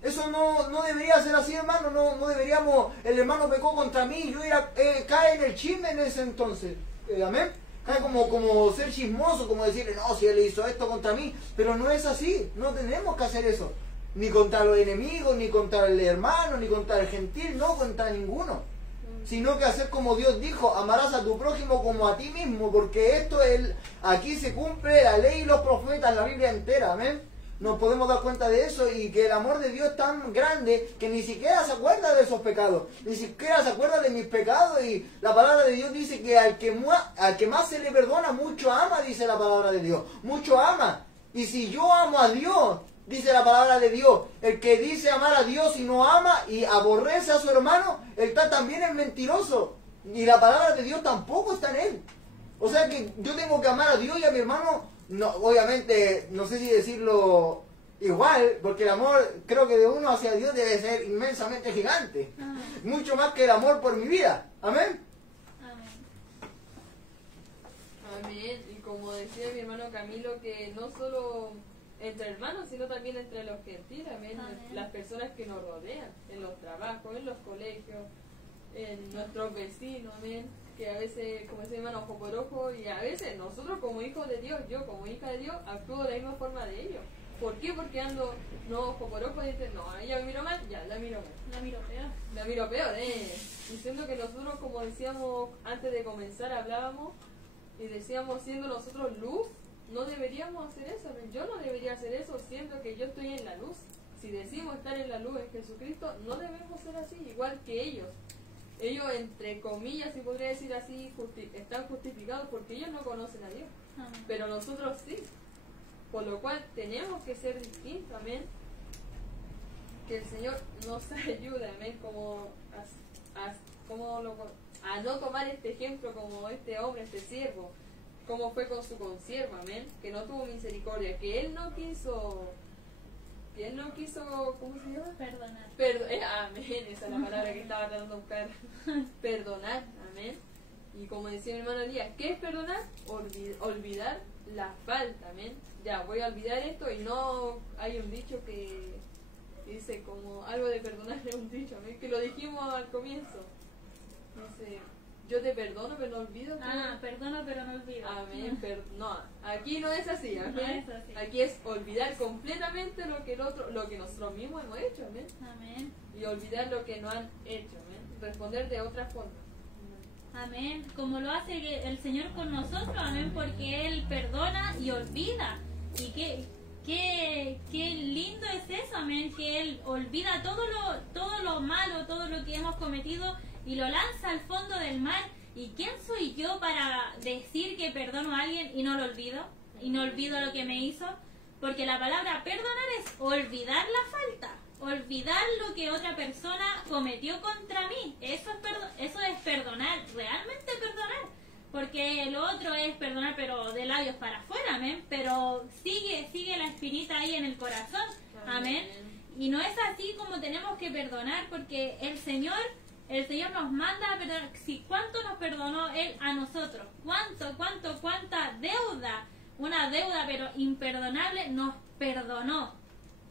Eso no debería ser así, hermano. No deberíamos, el hermano pecó contra mí, yo cae en el chisme en ese entonces. Amén. Cae como ser chismoso, como decirle, no, si él hizo esto contra mí. Pero no es así, no tenemos que hacer eso. Ni contra los enemigos, ni contra el hermano, ni contra el gentil, no contra ninguno. Sino que hacer como Dios dijo, amarás a tu prójimo como a ti mismo, porque aquí se cumple la ley y los profetas, la Biblia entera, amén. Nos podemos dar cuenta de eso, y que el amor de Dios es tan grande que ni siquiera se acuerda de esos pecados, ni siquiera se acuerda de mis pecados, y la palabra de Dios dice que al que más se le perdona, mucho ama, dice la palabra de Dios, mucho ama. Y si yo amo a Dios, dice la palabra de Dios, el que dice amar a Dios y no ama y aborrece a su hermano, él también es mentiroso. Y la palabra de Dios tampoco está en él. O sea que yo tengo que amar a Dios y a mi hermano, no, obviamente, no sé si decirlo igual, porque el amor, creo que de uno hacia Dios debe ser inmensamente gigante. Mucho más que el amor por mi vida. Amén. Amén. Y como decía mi hermano Camilo, que no solo entre hermanos, sino también entre los gentiles, amén. Las personas que nos rodean, en los trabajos, en los colegios, en nuestros vecinos, amén. Que a veces, como decía mi hermano, ojo por ojo, y a veces nosotros como hijos de Dios, yo como hija de Dios, actúo de la misma forma de ellos. ¿Por qué? Porque ando, no, ojo por ojo, y dicen, no, ella me miro mal, ya, la miro mal. La miro peor. La miro peor, Diciendo que nosotros, como decíamos antes de comenzar, hablábamos, y decíamos, siendo nosotros luz, no deberíamos hacer eso. Yo no debería hacer eso, siendo que yo estoy en la luz. Si decimos estar en la luz en Jesucristo, no debemos ser así, igual que ellos. Ellos, entre comillas, si podría decir así, están justificados porque ellos no conocen a Dios. Amén. Pero nosotros sí. Por lo cual tenemos que ser distintos, amén. Que el Señor nos ayude, amén, como a no tomar este ejemplo como este hombre, este siervo, como fue con su consierva, amén, que no tuvo misericordia, que él no quiso, ¿cómo se llama? Perdonar. Amén, esa es la palabra que estaba tratando de buscar. Perdonar, amén. Y como decía mi hermano Elías, ¿qué es perdonar? Olvidar la falta, amén. Ya, voy a olvidar esto y no hay un dicho que dice como algo de perdonar, es un dicho, amén, que lo dijimos al comienzo. Dice, yo te perdono pero no olvido. Perdono pero no olvido. Amén, no, aquí no es así, amén. No es así. Aquí es olvidar completamente lo que nosotros mismos hemos hecho, amén. Amén. Y olvidar lo que no han hecho, amén. Responder de otra forma. Amén. Como lo hace el Señor con nosotros, amén, porque Él perdona y olvida. Y qué lindo es eso, amén, que Él olvida todo lo malo, todo lo que hemos cometido y lo lanza al fondo del mar. ¿Y quién soy yo para decir que perdono a alguien y no lo olvido? Y no olvido lo que me hizo. Porque la palabra perdonar es olvidar la falta. Olvidar lo que otra persona cometió contra mí. Eso es perdonar, realmente perdonar. Porque lo otro es perdonar, pero de labios para afuera, amén. Pero sigue la espinita ahí en el corazón, amén. Y no es así como tenemos que perdonar, porque el Señor nos manda a perdonar. Si cuánto nos perdonó Él a nosotros, cuánta deuda, una deuda pero imperdonable nos perdonó.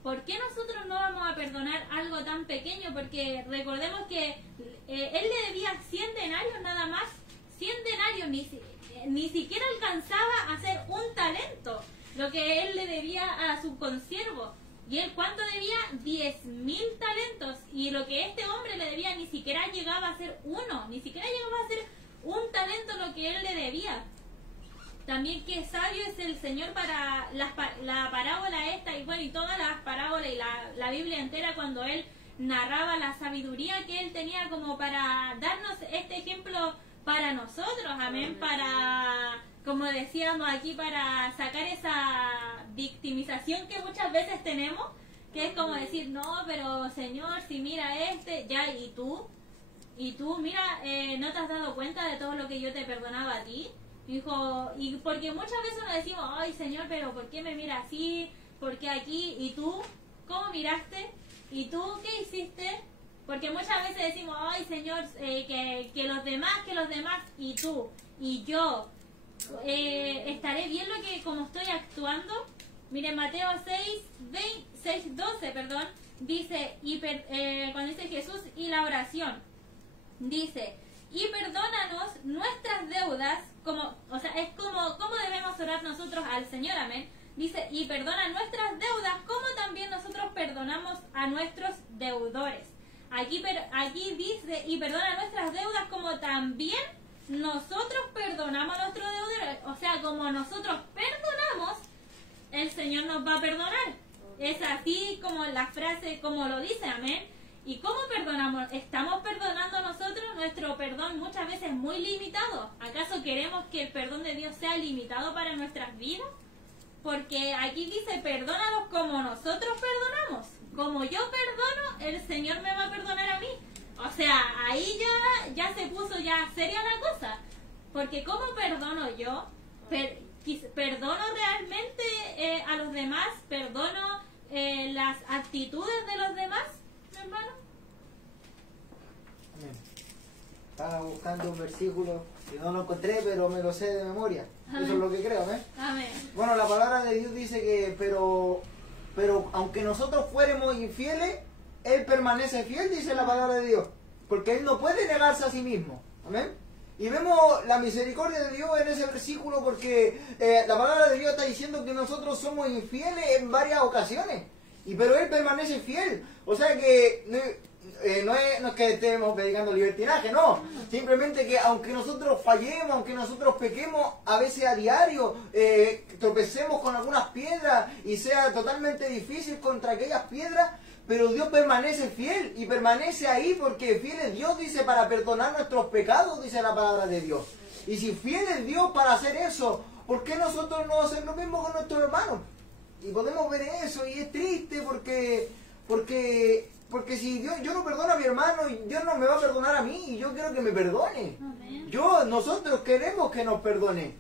¿Por qué nosotros no vamos a perdonar algo tan pequeño? Porque recordemos que Él le debía 100 denarios nada más. 100 denarios, ni siquiera alcanzaba a hacer un talento, lo que Él le debía a su consiervo. ¿Y Él cuánto debía? 10.000 talentos. Y lo que este hombre le debía ni siquiera llegaba a ser uno, ni siquiera llegaba a ser un talento lo que Él le debía. También qué sabio es el Señor para la parábola esta, y bueno, y todas las parábolas y la Biblia entera, cuando Él narraba la sabiduría que Él tenía como para darnos este ejemplo para nosotros, amén, para, como decíamos aquí, para sacar esa victimización que muchas veces tenemos, que es como decir, no, pero Señor, si mira ya, y tú, mira, ¿no te has dado cuenta de todo lo que yo te perdonaba a ti? Dijo, y porque muchas veces nos decimos, ay Señor, pero ¿por qué me mira así? ¿Por qué aquí? ¿Y tú? ¿Cómo miraste? ¿Y tú qué hiciste? Porque muchas veces decimos, ay Señor, que los demás, y tú, y yo, ¿estaré bien como estoy actuando? Mire, Mateo 6:12, dice, cuando dice Jesús y la oración, dice, y perdónanos nuestras deudas, es como debemos orar nosotros al Señor, amén. Dice, y perdona nuestras deudas como también nosotros perdonamos a nuestros deudores. Aquí dice, y perdona nuestras deudas como también nosotros perdonamos a nuestros deudores. O sea, como nosotros perdonamos, el Señor nos va a perdonar. Es así como la frase, como lo dice, amén. ¿Y cómo perdonamos? ¿Estamos perdonando nosotros? Nuestro perdón muchas veces es muy limitado. ¿Acaso queremos que el perdón de Dios sea limitado para nuestras vidas? Porque aquí dice, perdónalos como nosotros perdonamos. Como yo perdono, el Señor me va a perdonar a mí. O sea, ahí ya se puso ya seria la cosa. Porque ¿cómo perdono yo? ¿Perdono realmente a los demás? ¿Perdono las actitudes de los demás, mi hermano? Estaba buscando un versículo y no lo encontré, pero me lo sé de memoria. Amén. Eso es lo que creo, ¿eh? Amén. Bueno, la palabra de Dios dice que, pero aunque nosotros fuéramos infieles, Él permanece fiel, dice la palabra de Dios. Porque Él no puede negarse a sí mismo. Amén. Y vemos la misericordia de Dios en ese versículo, porque la palabra de Dios está diciendo que nosotros somos infieles en varias ocasiones. Pero Él permanece fiel. O sea que no es que estemos predicando libertinaje, no. Simplemente que aunque nosotros fallemos, aunque nosotros pequemos a veces a diario, tropecemos con algunas piedras y sea totalmente difícil contra aquellas piedras, pero Dios permanece fiel y permanece ahí porque fiel es Dios, dice, para perdonar nuestros pecados, dice la palabra de Dios. Y si fiel es Dios para hacer eso, ¿por qué nosotros no hacer lo mismo con nuestros hermanos? Y podemos ver eso, y es triste porque si yo no perdono a mi hermano, Dios no me va a perdonar a mí, y yo quiero que me perdone. Amén. Nosotros queremos que nos perdone.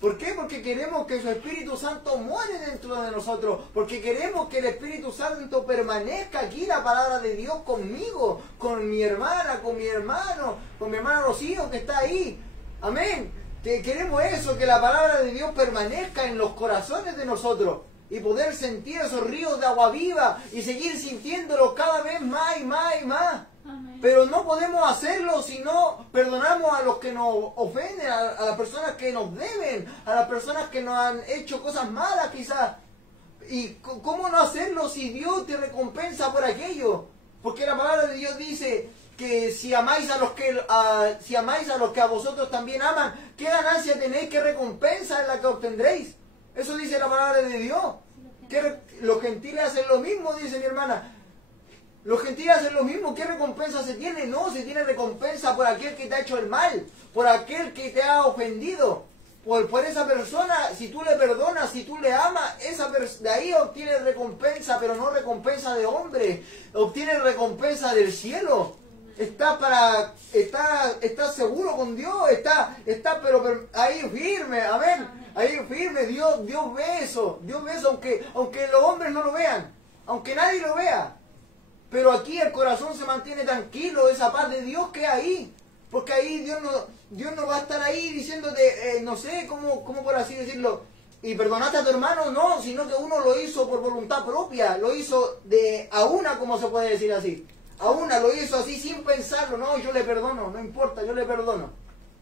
¿Por qué? Porque queremos que su Espíritu Santo muere dentro de nosotros, porque queremos que el Espíritu Santo permanezca aquí, la palabra de Dios conmigo, con mi hermana, con mi hermano Rocío que está ahí. Amén. Que queremos eso, que la palabra de Dios permanezca en los corazones de nosotros y poder sentir esos ríos de agua viva y seguir sintiéndolo cada vez más y más y más. Amén. Pero no podemos hacerlo si no perdonamos a los que nos ofenden, a las personas que nos deben, a las personas que nos han hecho cosas malas quizás. ¿Y cómo no hacerlo si Dios te recompensa por aquello? Porque la palabra de Dios dice que si amáis a los que a vosotros también aman, ¿qué ganancia tenéis? ¿Qué recompensa es la que obtendréis? Eso dice la palabra de Dios. Que los gentiles hacen lo mismo, dice mi hermana. Los gentiles hacen lo mismo. ¿Qué recompensa se tiene? No, se tiene recompensa por aquel que te ha hecho el mal, por aquel que te ha ofendido, por esa persona. Si tú le perdonas, si tú le amas, de ahí obtienes recompensa, pero no recompensa de hombre. Obtienes recompensa del cielo. Estás seguro con Dios, está pero ahí firme, amén. Ahí firme, Dios ve eso, aunque los hombres no lo vean, aunque nadie lo vea. Pero aquí el corazón se mantiene tranquilo, esa paz de Dios que ahí. Porque ahí Dios no va a estar ahí diciéndote, no sé, cómo por así decirlo, y perdonaste a tu hermano, no, sino que uno lo hizo por voluntad propia, lo hizo a una, como se puede decir así. A una lo hizo así sin pensarlo, no, yo le perdono, no importa, yo le perdono.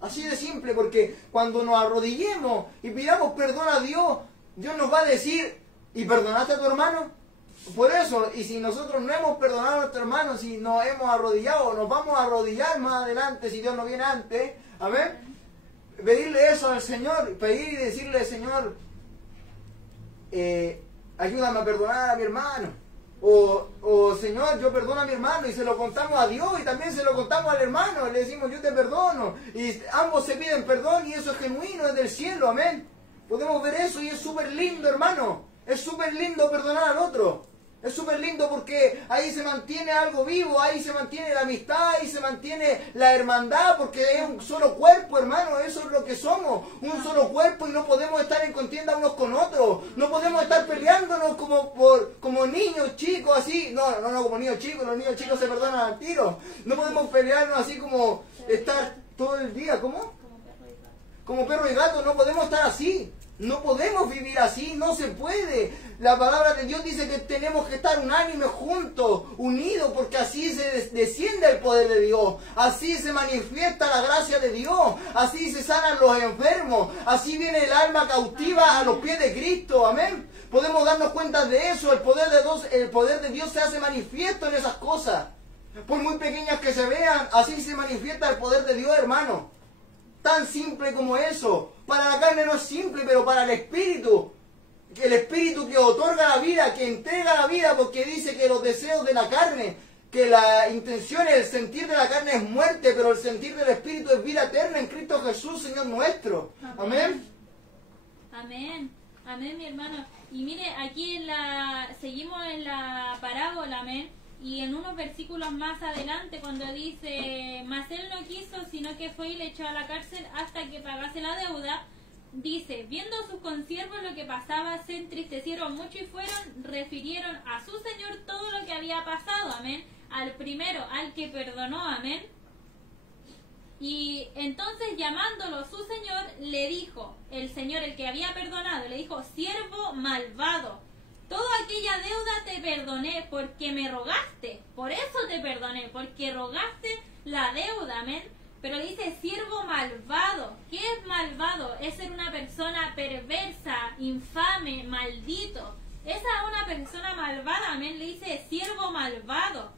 Así de simple, porque cuando nos arrodillemos y pidamos perdón a Dios, Dios nos va a decir, ¿y perdonaste a tu hermano? Por eso, y si nosotros no hemos perdonado a nuestro hermano, si nos hemos arrodillado, nos vamos a arrodillar más adelante, si Dios no viene antes, amén, pedirle eso al Señor, pedir y decirle, Señor, ayúdame a perdonar a mi hermano, o Señor, yo perdono a mi hermano, y se lo contamos a Dios, y también se lo contamos al hermano, le decimos, yo te perdono, y ambos se piden perdón, y eso es genuino, es del cielo, amén. Podemos ver eso, y es súper lindo, hermano, es súper lindo perdonar al otro. Es súper lindo porque ahí se mantiene algo vivo, ahí se mantiene la amistad, ahí se mantiene la hermandad, porque es un solo cuerpo, hermano, eso es lo que somos, un solo cuerpo, y no podemos estar en contienda unos con otros, no podemos estar peleándonos como niños chicos, así, no como niños chicos, los niños chicos se perdonan al tiro, no podemos pelearnos así como estar todo el día, ¿cómo? Como perro y gato, no podemos estar así. No podemos vivir así, no se puede. La palabra de Dios dice que tenemos que estar unánimes juntos, unidos, porque así se desciende el poder de Dios, así se manifiesta la gracia de Dios, así se sanan los enfermos, así viene el alma cautiva a los pies de Cristo, amén. Podemos darnos cuenta de eso, el poder de Dios se hace manifiesto en esas cosas. Por muy pequeñas que se vean, así se manifiesta el poder de Dios, hermano. Tan simple como eso. Para la carne no es simple, pero para el Espíritu que otorga la vida, que entrega la vida, porque dice que los deseos de la carne, que la intención, el sentir de la carne es muerte, pero el sentir del Espíritu es vida eterna en Cristo Jesús, Señor nuestro. Amén. Amén. Amén, mi hermano. Y mire, aquí seguimos en la parábola, amén. Y en unos versículos más adelante, cuando dice, mas él no quiso, sino que fue y le echó a la cárcel hasta que pagase la deuda, dice, viendo sus consiervos lo que pasaba, se entristecieron mucho y refirieron a su señor todo lo que había pasado, amén, al primero, al que perdonó, amén. Y entonces llamándolo su señor, le dijo, el señor, el que había perdonado, le dijo, siervo malvado, toda aquella deuda te perdoné porque me rogaste, por eso te perdoné, porque rogaste la deuda, amén. Pero le dice siervo malvado. ¿Qué es malvado? Es ser una persona perversa, infame, maldito. Esa es una persona malvada, amén. Le dice siervo malvado.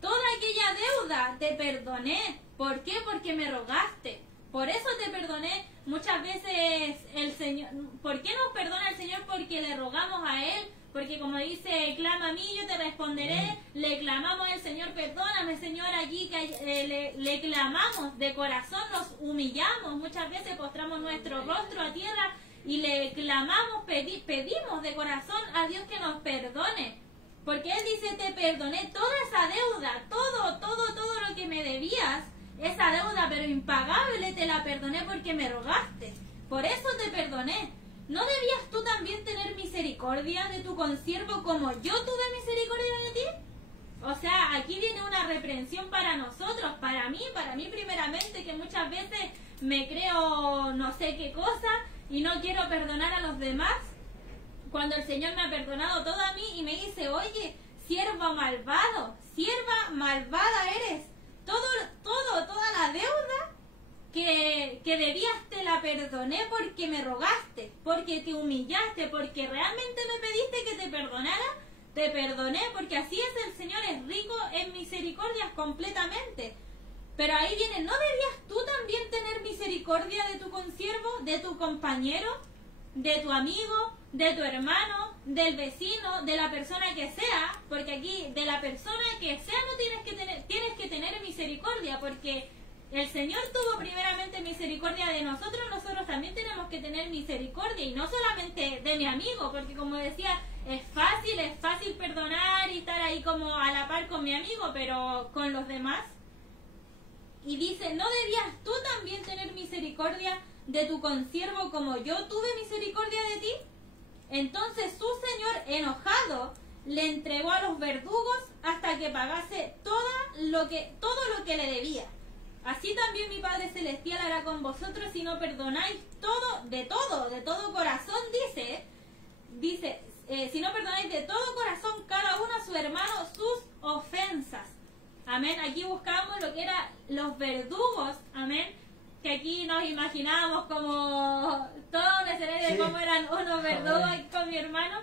Toda aquella deuda te perdoné. ¿Por qué? Porque me rogaste. Por eso te perdoné. Muchas veces el Señor, ¿por qué nos perdona el Señor? Porque le rogamos a Él. Porque como dice, clama a mí, yo te responderé. Le clamamos al Señor, perdóname, Señor, allí que le clamamos de corazón, nos humillamos. Muchas veces postramos nuestro rostro a tierra y le clamamos, pedimos de corazón a Dios que nos perdone. Porque Él dice, te perdoné toda esa deuda, todo lo que me debías, esa deuda pero impagable te la perdoné porque me rogaste. Por eso te perdoné. ¿No debías tú también tener misericordia de tu consiervo como yo tuve misericordia de ti? O sea, aquí viene una reprensión para nosotros, para mí primeramente, que muchas veces me creo no sé qué cosa y no quiero perdonar a los demás, cuando el Señor me ha perdonado todo a mí y me dice, oye, sierva malvada eres, toda la deuda que debías te la perdoné porque me rogaste, porque te humillaste, porque realmente me pediste que te perdonara, te perdoné, porque así es, el Señor es rico en misericordias completamente. Pero ahí viene, ¿no debías tú también tener misericordia de tu consiervo, de tu compañero, de tu amigo, de tu hermano, del vecino, de la persona que sea? Porque aquí, de la persona que sea, no tienes que tener misericordia, porque el Señor tuvo primeramente misericordia de nosotros, nosotros también tenemos que tener misericordia, y no solamente de mi amigo, porque como decía, es fácil perdonar y estar ahí como a la par con mi amigo, pero con los demás. Y dice, ¿no debías tú también tener misericordia de tu consiervo como yo tuve misericordia de ti? Entonces su señor, enojado, le entregó a los verdugos hasta que pagase todo lo que le debía. Así también mi Padre Celestial hará con vosotros si no perdonáis de todo corazón, dice, si no perdonáis de todo corazón cada uno a su hermano sus ofensas. Amén. Aquí buscamos lo que eran los verdugos, amén, que aquí nos imaginábamos como todo un escenario de cómo eran unos verdugos con mi hermano.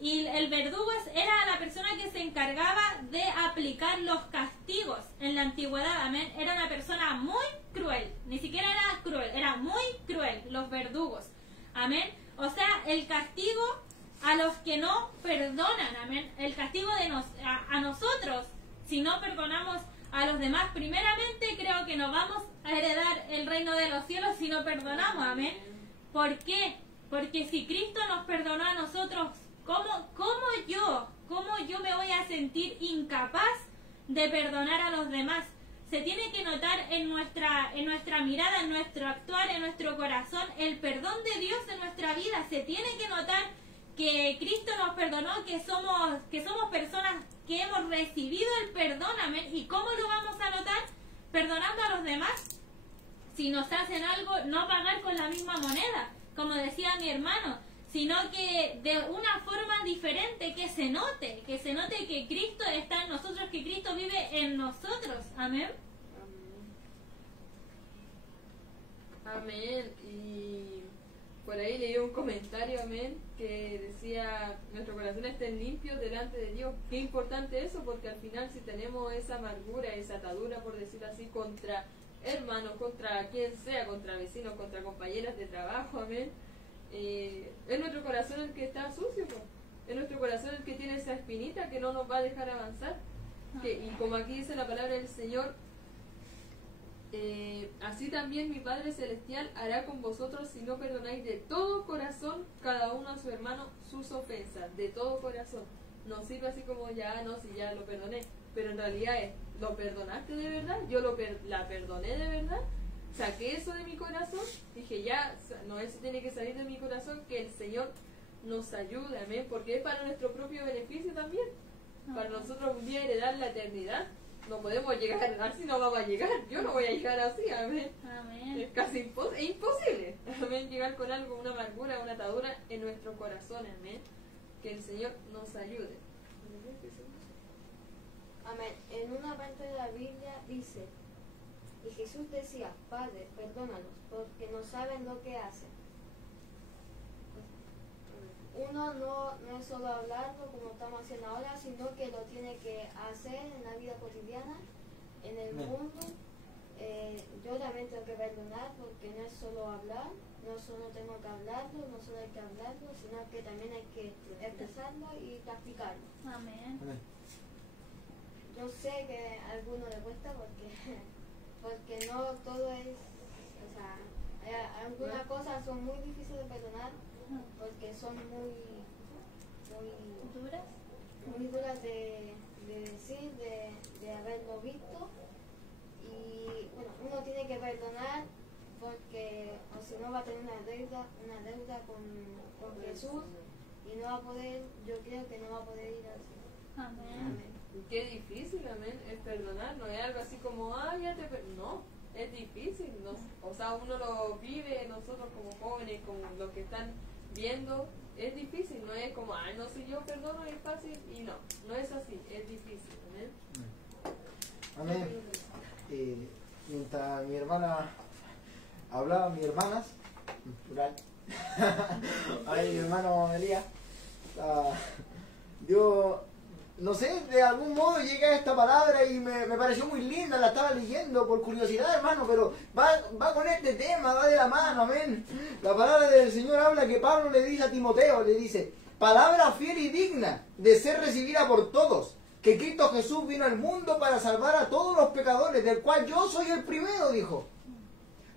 Y el verdugo era la persona que se encargaba de aplicar los castigos en la antigüedad, amén. Era una persona muy cruel, ni siquiera era cruel, era muy cruel, los verdugos, amén. O sea, el castigo a los que no perdonan, amén. El castigo de a nosotros, si no perdonamos a los demás, primeramente creo que no vamos a heredar el reino de los cielos si no perdonamos, amén. ¿Por qué? Porque si Cristo nos perdonó a nosotros, ¿Cómo yo me voy a sentir incapaz de perdonar a los demás? Se tiene que notar en nuestra mirada, en nuestro actuar, en nuestro corazón, el perdón de Dios en nuestra vida. Se tiene que notar que Cristo nos perdonó, que somos personas que hemos recibido el perdón, amén. ¿Y cómo lo vamos a notar? Perdonando a los demás. Si nos hacen algo, no pagar con la misma moneda, como decía mi hermano, sino que de una forma diferente, que se note que Cristo está en nosotros, que Cristo vive en nosotros. Amén. Amén. Y por ahí leí un comentario, amén, que decía, nuestro corazón esté limpio delante de Dios. Qué importante eso, porque al final si tenemos esa amargura, esa atadura, por decirlo así, contra hermanos, contra quien sea, contra vecinos, contra compañeras de trabajo, amén, es nuestro corazón el que está sucio, pues. Es nuestro corazón el que tiene esa espinita que no nos va a dejar avanzar. Y como aquí dice la palabra del Señor, así también mi Padre Celestial hará con vosotros si no perdonáis de todo corazón cada uno a su hermano sus ofensas, de todo corazón. No sirve así como ya, no, si ya lo perdoné, pero en realidad es, ¿lo perdonaste de verdad? ¿Yo la perdoné de verdad? Saqué eso de mi corazón, dije ya, no, eso tiene que salir de mi corazón, que el Señor nos ayude, amén, porque es para nuestro propio beneficio también, para nosotros un día heredar la eternidad. No podemos llegar así, no vamos a llegar, yo no voy a llegar así, amén. Es casi imposible, amén, llegar con algo, una amargura, una atadura en nuestro corazón, amén, que el Señor nos ayude. Amén. En una parte de la Biblia dice: y Jesús decía, Padre, perdónalos, porque no saben lo que hacen. Uno no es solo hablarlo como estamos haciendo ahora, sino que lo tiene que hacer en la vida cotidiana, en el mundo. Yo también tengo que perdonar, porque no es solo hablar, no solo tengo que hablarlo, no solo hay que hablarlo, sino que también hay que expresarlo y practicarlo. Amén. Yo sé que a algunos les cuesta porque no todo es, o sea, algunas cosas son muy difíciles de perdonar, muy duras de decir, de haberlo visto. Y bueno, uno tiene que perdonar porque o si no va a tener una deuda con Jesús y no va a poder, yo creo que no va a poder ir al cielo. Amén. Qué difícil, amén, es perdonar, no es algo así como, ya te no, es difícil, o sea, uno lo vive, nosotros como jóvenes, como los que están viendo, es difícil, no es como, no, si yo perdono es fácil, y no es así, es difícil, amén. Amén. Mientras mi hermana hablaba, mis hermanas, plural, ay, mi hermano Elías, yo no sé, de algún modo llegué a esta palabra y me pareció muy linda, la estaba leyendo por curiosidad, hermano, pero va con este tema, va de la mano, amén. La palabra del Señor habla que Pablo le dice a Timoteo, le dice, palabra fiel y digna de ser recibida por todos, que Cristo Jesús vino al mundo para salvar a todos los pecadores, del cual yo soy el primero, dijo.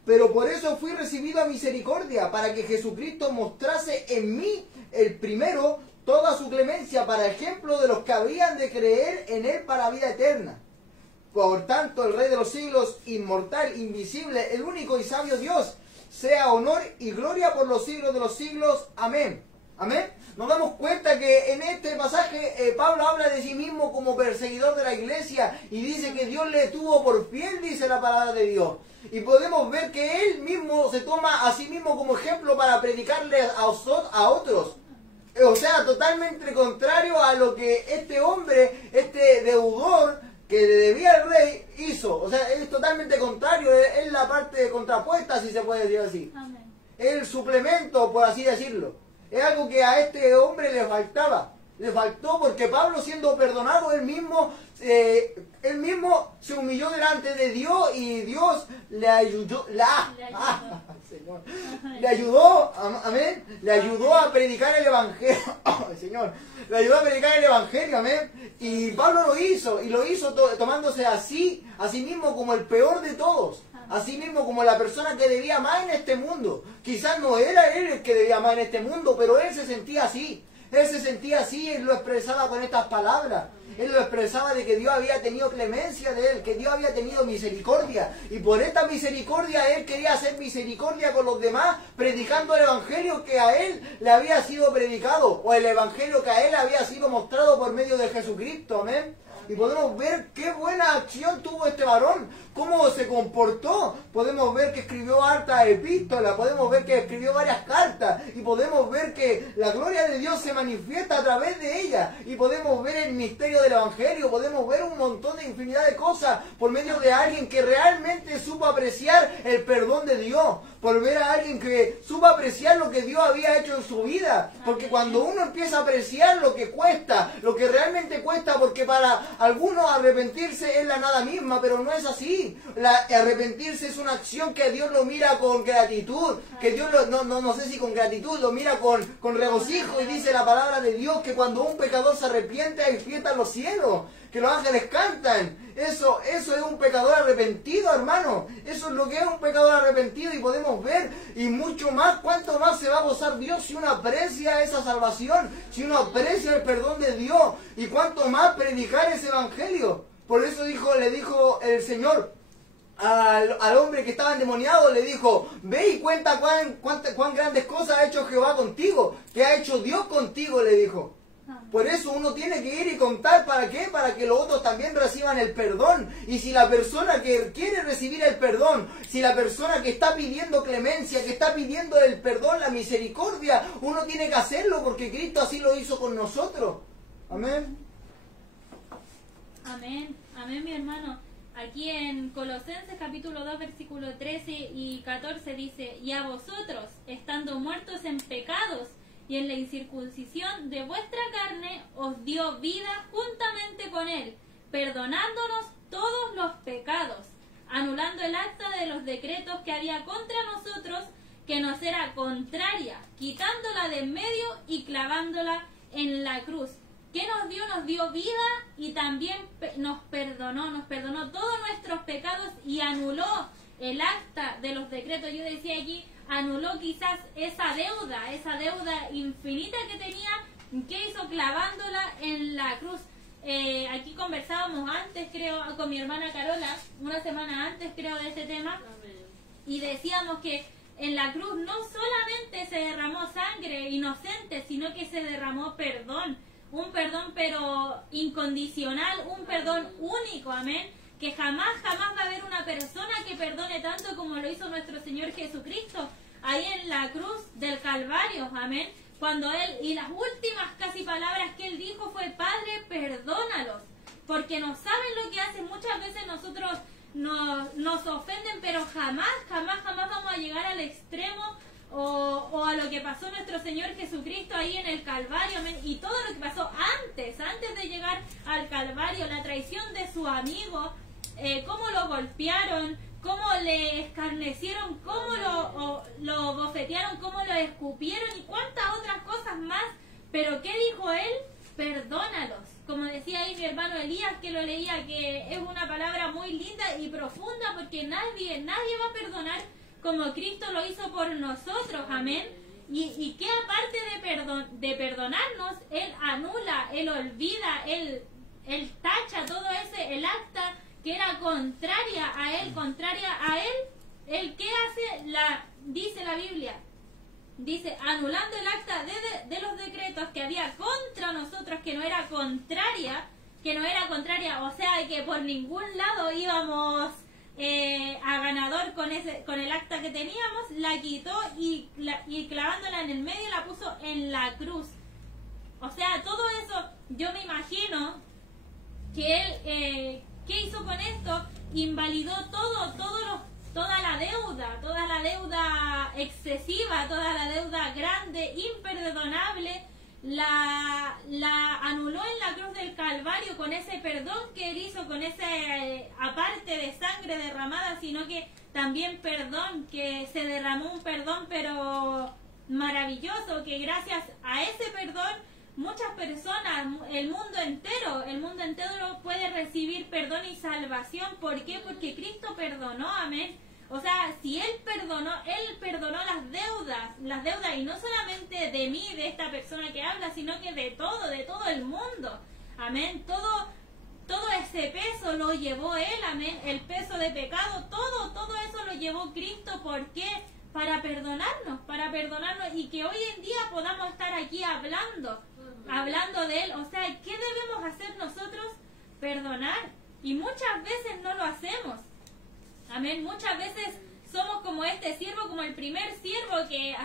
Pero por eso fui recibido a misericordia, para que Jesucristo mostrase en mí, el primero, toda su clemencia para ejemplo de los que habían de creer en él para vida eterna. Por tanto, el Rey de los siglos, inmortal, invisible, el único y sabio Dios, sea honor y gloria por los siglos de los siglos. Amén. Amén. Nos damos cuenta que en este pasaje Pablo habla de sí mismo como perseguidor de la iglesia y dice que Dios le tuvo por fiel, dice la palabra de Dios. Y podemos ver que él mismo se toma a sí mismo como ejemplo para predicarle a otros. O sea, totalmente contrario a lo que este hombre, este deudor que le debía al rey, hizo. O sea, es totalmente contrario, es la parte contrapuesta, si se puede decir así. Amén. Es el suplemento, por así decirlo. Es algo que a este hombre le faltaba. Le faltó porque Pablo, siendo perdonado, él mismo se humilló delante de Dios y Dios le ayudó. Señor, le ayudó, amén, le ayudó a predicar el evangelio, Señor, le ayudó a predicar el evangelio, amén, y Pablo lo hizo, y lo hizo tomándose a sí mismo como el peor de todos, a sí mismo como la persona que debía más en este mundo. Quizás no era él el que debía más en este mundo, pero él se sentía así. Él se sentía así, él lo expresaba con estas palabras. Él lo expresaba de que Dios había tenido clemencia de él, que Dios había tenido misericordia. Y por esta misericordia él quería hacer misericordia con los demás, predicando el evangelio que a él le había sido predicado, o el evangelio que a él había sido mostrado por medio de Jesucristo. Amén. Y podemos ver qué buena acción tuvo este varón, cómo se comportó. Podemos ver que escribió hartas epístolas, podemos ver que escribió varias cartas, y podemos ver que la gloria de Dios se manifiesta a través de ella, y podemos ver el misterio del evangelio, podemos ver un montón de infinidad de cosas por medio de alguien que realmente supo apreciar el perdón de Dios, por ver a alguien que supo apreciar lo que Dios había hecho en su vida. Porque cuando uno empieza a apreciar lo que cuesta, lo que realmente cuesta, porque para algunos arrepentirse es la nada misma, pero no es así. Arrepentirse es una acción que Dios lo mira con gratitud, que Dios no sé si con gratitud, lo mira con regocijo, y dice la palabra de Dios que cuando un pecador se arrepiente hay fiesta en los cielos, que los ángeles cantan. Eso es un pecador arrepentido, hermano. Eso es lo que es un pecador arrepentido, y podemos ver, y mucho más, cuánto más se va a gozar Dios si uno aprecia esa salvación, si uno aprecia el perdón de Dios, y cuánto más predicar ese evangelio. Por eso le dijo el Señor al hombre que estaba endemoniado, le dijo, ve y cuenta cuán grandes cosas ha hecho Jehová contigo, que ha hecho Dios contigo, le dijo. Por eso uno tiene que ir y contar. ¿Para qué? Para que los otros también reciban el perdón. Y si la persona que quiere recibir el perdón, si la persona que está pidiendo clemencia, que está pidiendo el perdón, la misericordia, uno tiene que hacerlo porque Cristo así lo hizo con nosotros. Amén. Amén. Amén, mi hermano. Aquí en Colosenses capítulo 2 versículo 13 y 14 dice, y a vosotros, estando muertos en pecados y en la incircuncisión de vuestra carne, os dio vida juntamente con él, perdonándonos todos los pecados, anulando el acta de los decretos que había contra nosotros, que nos era contraria, quitándola de en medio y clavándola en la cruz. ¿Qué nos dio? Nos dio vida, y también nos perdonó todos nuestros pecados y anuló el acta de los decretos. Yo decía allí, anuló quizás esa deuda infinita que tenía ¿Qué hizo? Clavándola en la cruz. Aquí conversábamos antes, creo, con mi hermana Carola, una semana antes, creo, de este tema. Amén. Y decíamos que en la cruz no solamente se derramó sangre inocente, sino que se derramó perdón. Un perdón pero incondicional, un perdón único, amén. Que jamás va a haber una persona que perdone tanto como lo hizo nuestro Señor Jesucristo ahí en la cruz del Calvario, amén. Cuando Él, y las últimas casi palabras que Él dijo fue: Padre, perdónalos, porque no saben lo que hacen. Muchas veces nosotros nos ofenden, pero jamás vamos a llegar al extremo o a lo que pasó nuestro Señor Jesucristo ahí en el Calvario, amén. Y todo lo que pasó antes de llegar al Calvario, la traición de su amigo, cómo lo golpearon, cómo le escarnecieron, cómo lo bofetearon, cómo lo escupieron y cuántas otras cosas más. Pero ¿qué dijo Él? Perdónalos. Como decía ahí mi hermano Elías, que lo leía, que es una palabra muy linda y profunda, porque nadie va a perdonar como Cristo lo hizo por nosotros, amén. Y que aparte de perdonarnos, Él anula, Él olvida, Él tacha todo el acta que era contraria a Él, ¿Él qué hace? Dice la Biblia, dice, anulando el acta de los decretos que había contra nosotros, que no era contraria, o sea que por ningún lado íbamos a ganador con el acta que teníamos, la quitó y clavándola en el medio la puso en la cruz. O sea, todo eso, yo me imagino que Él, ¿qué hizo con esto? Invalidó toda la deuda excesiva, toda la deuda grande, imperdonable, la anuló en la cruz del Calvario con ese perdón que Él hizo, con ese aparte de sangre derramada, sino que también perdón, que se derramó un perdón pero maravilloso, que gracias a ese perdón muchas personas, el mundo entero puede recibir perdón y salvación. ¿Por qué? Porque Cristo perdonó, amén. O sea, si Él perdonó las deudas, y no solamente de mí, de esta persona que habla, sino que de todo el mundo, amén. Todo ese peso lo llevó Él, amén. El peso de pecado, todo eso lo llevó Cristo. ¿Por qué? Para perdonarnos, y que hoy en día podamos estar aquí hablando de Él. O sea, ¿qué debemos hacer nosotros? Perdonar. Y muchas veces no lo hacemos. Amén. Muchas veces somos como este siervo, como el primer siervo que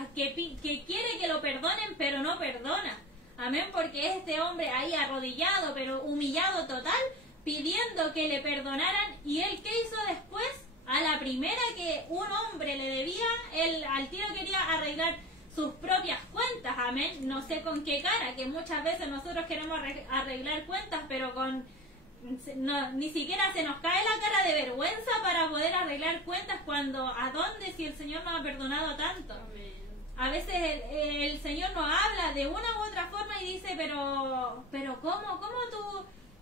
quiere que lo perdonen, pero no perdona. Amén. Porque este hombre ahí arrodillado, pero humillado total, pidiendo que le perdonaran. ¿Y él qué hizo después? A la primera que un hombre le debía, él al tiro quería arreglar sus propias cuentas, amén. No sé con qué cara, que muchas veces nosotros queremos arreglar cuentas, pero ni siquiera se nos cae la cara de vergüenza para poder arreglar cuentas, cuando ¿a dónde si el Señor nos ha perdonado tanto? Amén. A veces el Señor nos habla de una u otra forma y dice, pero ¿cómo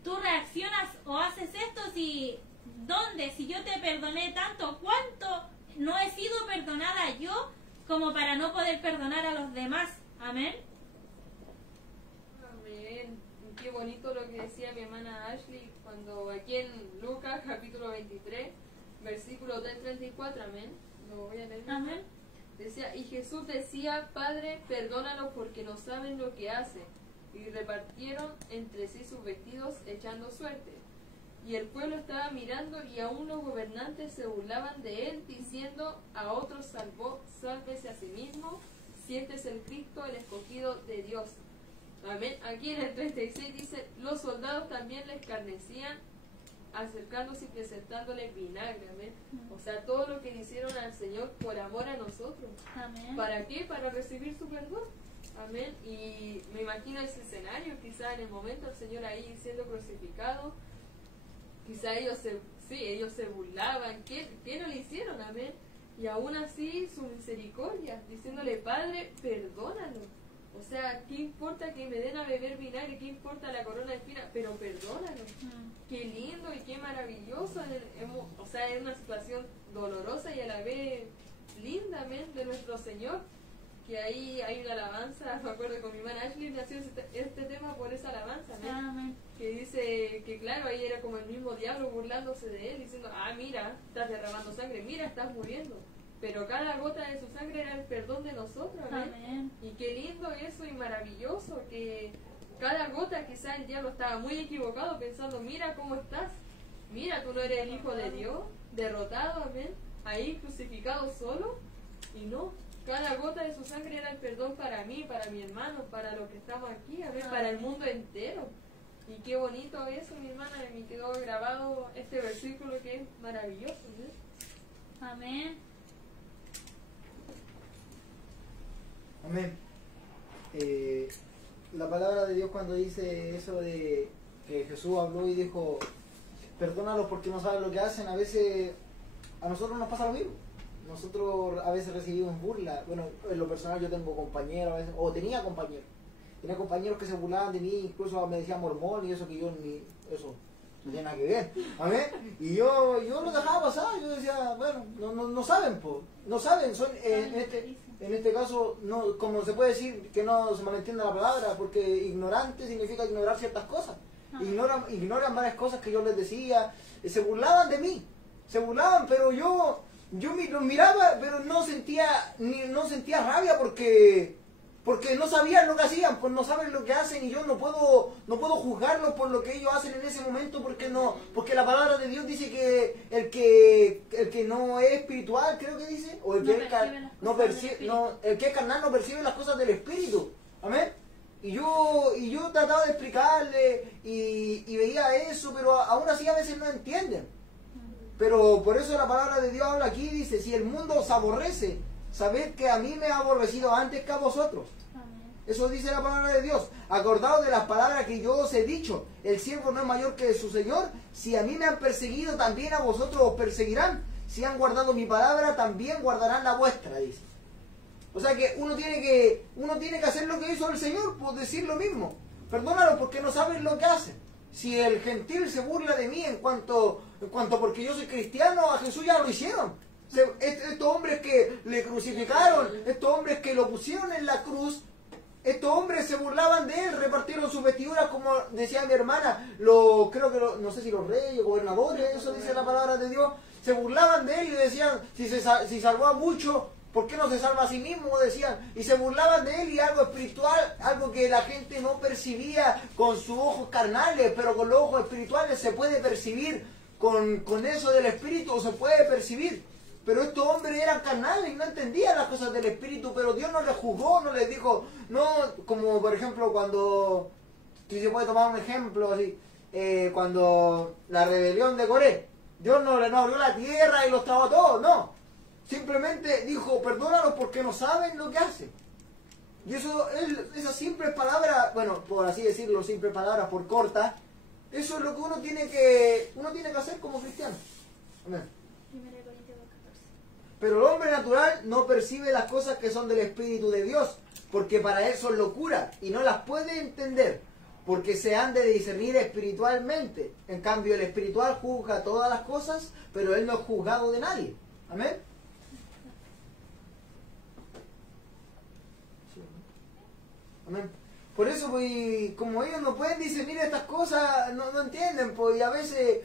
tú reaccionas o haces esto si... ¿Dónde? Si yo te perdoné tanto, ¿cuánto no he sido perdonada yo como para no poder perdonar a los demás? Amén. Amén. Qué bonito lo que decía mi hermana Ashley cuando aquí en Lucas capítulo 23, versículo del 34, amén. Lo voy a leer. Amén. Decía, y Jesús decía, Padre, perdónalos porque no saben lo que hacen. Y repartieron entre sí sus vestidos echando suerte. Y el pueblo estaba mirando, y aún los gobernantes se burlaban de él, diciendo, a otros salvó, sálvese a sí mismo, si este es el Cristo, el escogido de Dios. Amén. Aquí en el 36 dice, los soldados también le escarnecían, acercándose y presentándole vinagre. Amén. O sea, todo lo que le hicieron al Señor por amor a nosotros. Amén. ¿Para qué? Para recibir su perdón. Amén. Y me imagino ese escenario, quizá en el momento el Señor ahí siendo crucificado. Quizá ellos se burlaban, ¿qué no le hicieron? Amén. Y aún así su misericordia, diciéndole, Padre, perdónalo. O sea, ¿qué importa que me den a beber vinagre? ¿Qué importa la corona de espinas? Pero perdónalo. Qué lindo y qué maravilloso. O sea, es una situación dolorosa y a la vez linda, amén, de nuestro Señor. que ahí hay una alabanza, me acuerdo que con mi hermana Ashley nació este tema por esa alabanza, ¿no? Amén. Que dice que claro, ahí era como el mismo diablo burlándose de él, diciendo, mira, estás derramando sangre, mira, estás muriendo. Pero cada gota de su sangre era el perdón de nosotros, ¿ves? Amén. Y qué lindo eso y maravilloso, que cada gota quizá el diablo estaba muy equivocado pensando, mira cómo estás, mira, tú no eres el Hijo de Dios, derrotado, amén, ahí crucificado solo, y no, cada gota de su sangre era el perdón para mí, para mi hermano, para los que estamos aquí, amén, para el mundo entero. Y qué bonito eso, mi hermana, me quedó grabado este versículo que es maravilloso, ¿no? Amén. Amén. La palabra de Dios cuando dice eso de que Jesús habló y dijo, perdónalos porque no saben lo que hacen, a veces a nosotros nos pasa lo mismo. Nosotros a veces recibimos burla. Bueno, en lo personal yo tengo compañeros a veces, o tenía compañeros que se burlaban de mí, incluso me decían mormón y eso que yo ni, eso no tiene nada que ver. Amén. Y yo lo dejaba pasar, yo decía, bueno, no saben, no saben, son en este caso, no, como se puede decir que no se malentiende la palabra, porque ignorante significa ignorar ciertas cosas. Ignoran varias cosas que yo les decía, se burlaban de mí, pero yo los miraba, pero no sentía rabia porque no sabían lo que hacían, pues no saben lo que hacen y yo no puedo juzgarlos por lo que ellos hacen en ese momento porque la palabra de Dios dice que el que no es espiritual, creo que dice, o el que es carnal no percibe las cosas del espíritu. Amén. Y yo trataba de explicarle y veía eso, pero aún así a veces no entienden. Pero por eso la palabra de Dios habla aquí, dice, si el mundo os aborrece, sabed que a mí me ha aborrecido antes que a vosotros. Amén. Eso dice la palabra de Dios. Acordaos de las palabras que yo os he dicho. El siervo no es mayor que su Señor. Si a mí me han perseguido, también a vosotros os perseguirán. Si han guardado mi palabra, también guardarán la vuestra, dice. O sea que uno tiene que hacer lo que hizo el Señor, pues decir lo mismo. Perdónalo porque no saben lo que hacen. Si el gentil se burla de mí en cuanto porque yo soy cristiano, a Jesús ya lo hicieron. Estos hombres que le crucificaron, estos hombres que lo pusieron en la cruz, estos hombres se burlaban de él, repartieron sus vestiduras, como decía mi hermana, no sé si los reyes, gobernadores, eso dice la palabra de Dios, se burlaban de él y decían, si salvó a muchos, ¿por qué no se salva a sí mismo? Decían, y se burlaban de él, y algo espiritual, algo que la gente no percibía con sus ojos carnales, pero con los ojos espirituales se puede percibir, con eso del espíritu se puede percibir. Pero estos hombres eran carnales y no entendían las cosas del espíritu, pero Dios no les juzgó, no les dijo, no, como por ejemplo cuando, si se puede tomar un ejemplo así, cuando la rebelión de Coré, Dios no abrió la tierra y los trabó a todos, no. Simplemente dijo, perdónalos porque no saben lo que hacen. Y esas simples palabras, bueno, por así decirlo, simples palabras por cortas, eso es lo que uno tiene que hacer como cristiano. Amén. Pero el hombre natural no percibe las cosas que son del Espíritu de Dios, porque para él son locura y no las puede entender, porque se han de discernir espiritualmente. En cambio, el espiritual juzga todas las cosas, pero él no es juzgado de nadie. Amén. Amén. Por eso, pues, como ellos no pueden discernir estas cosas, no entienden, pues, y a veces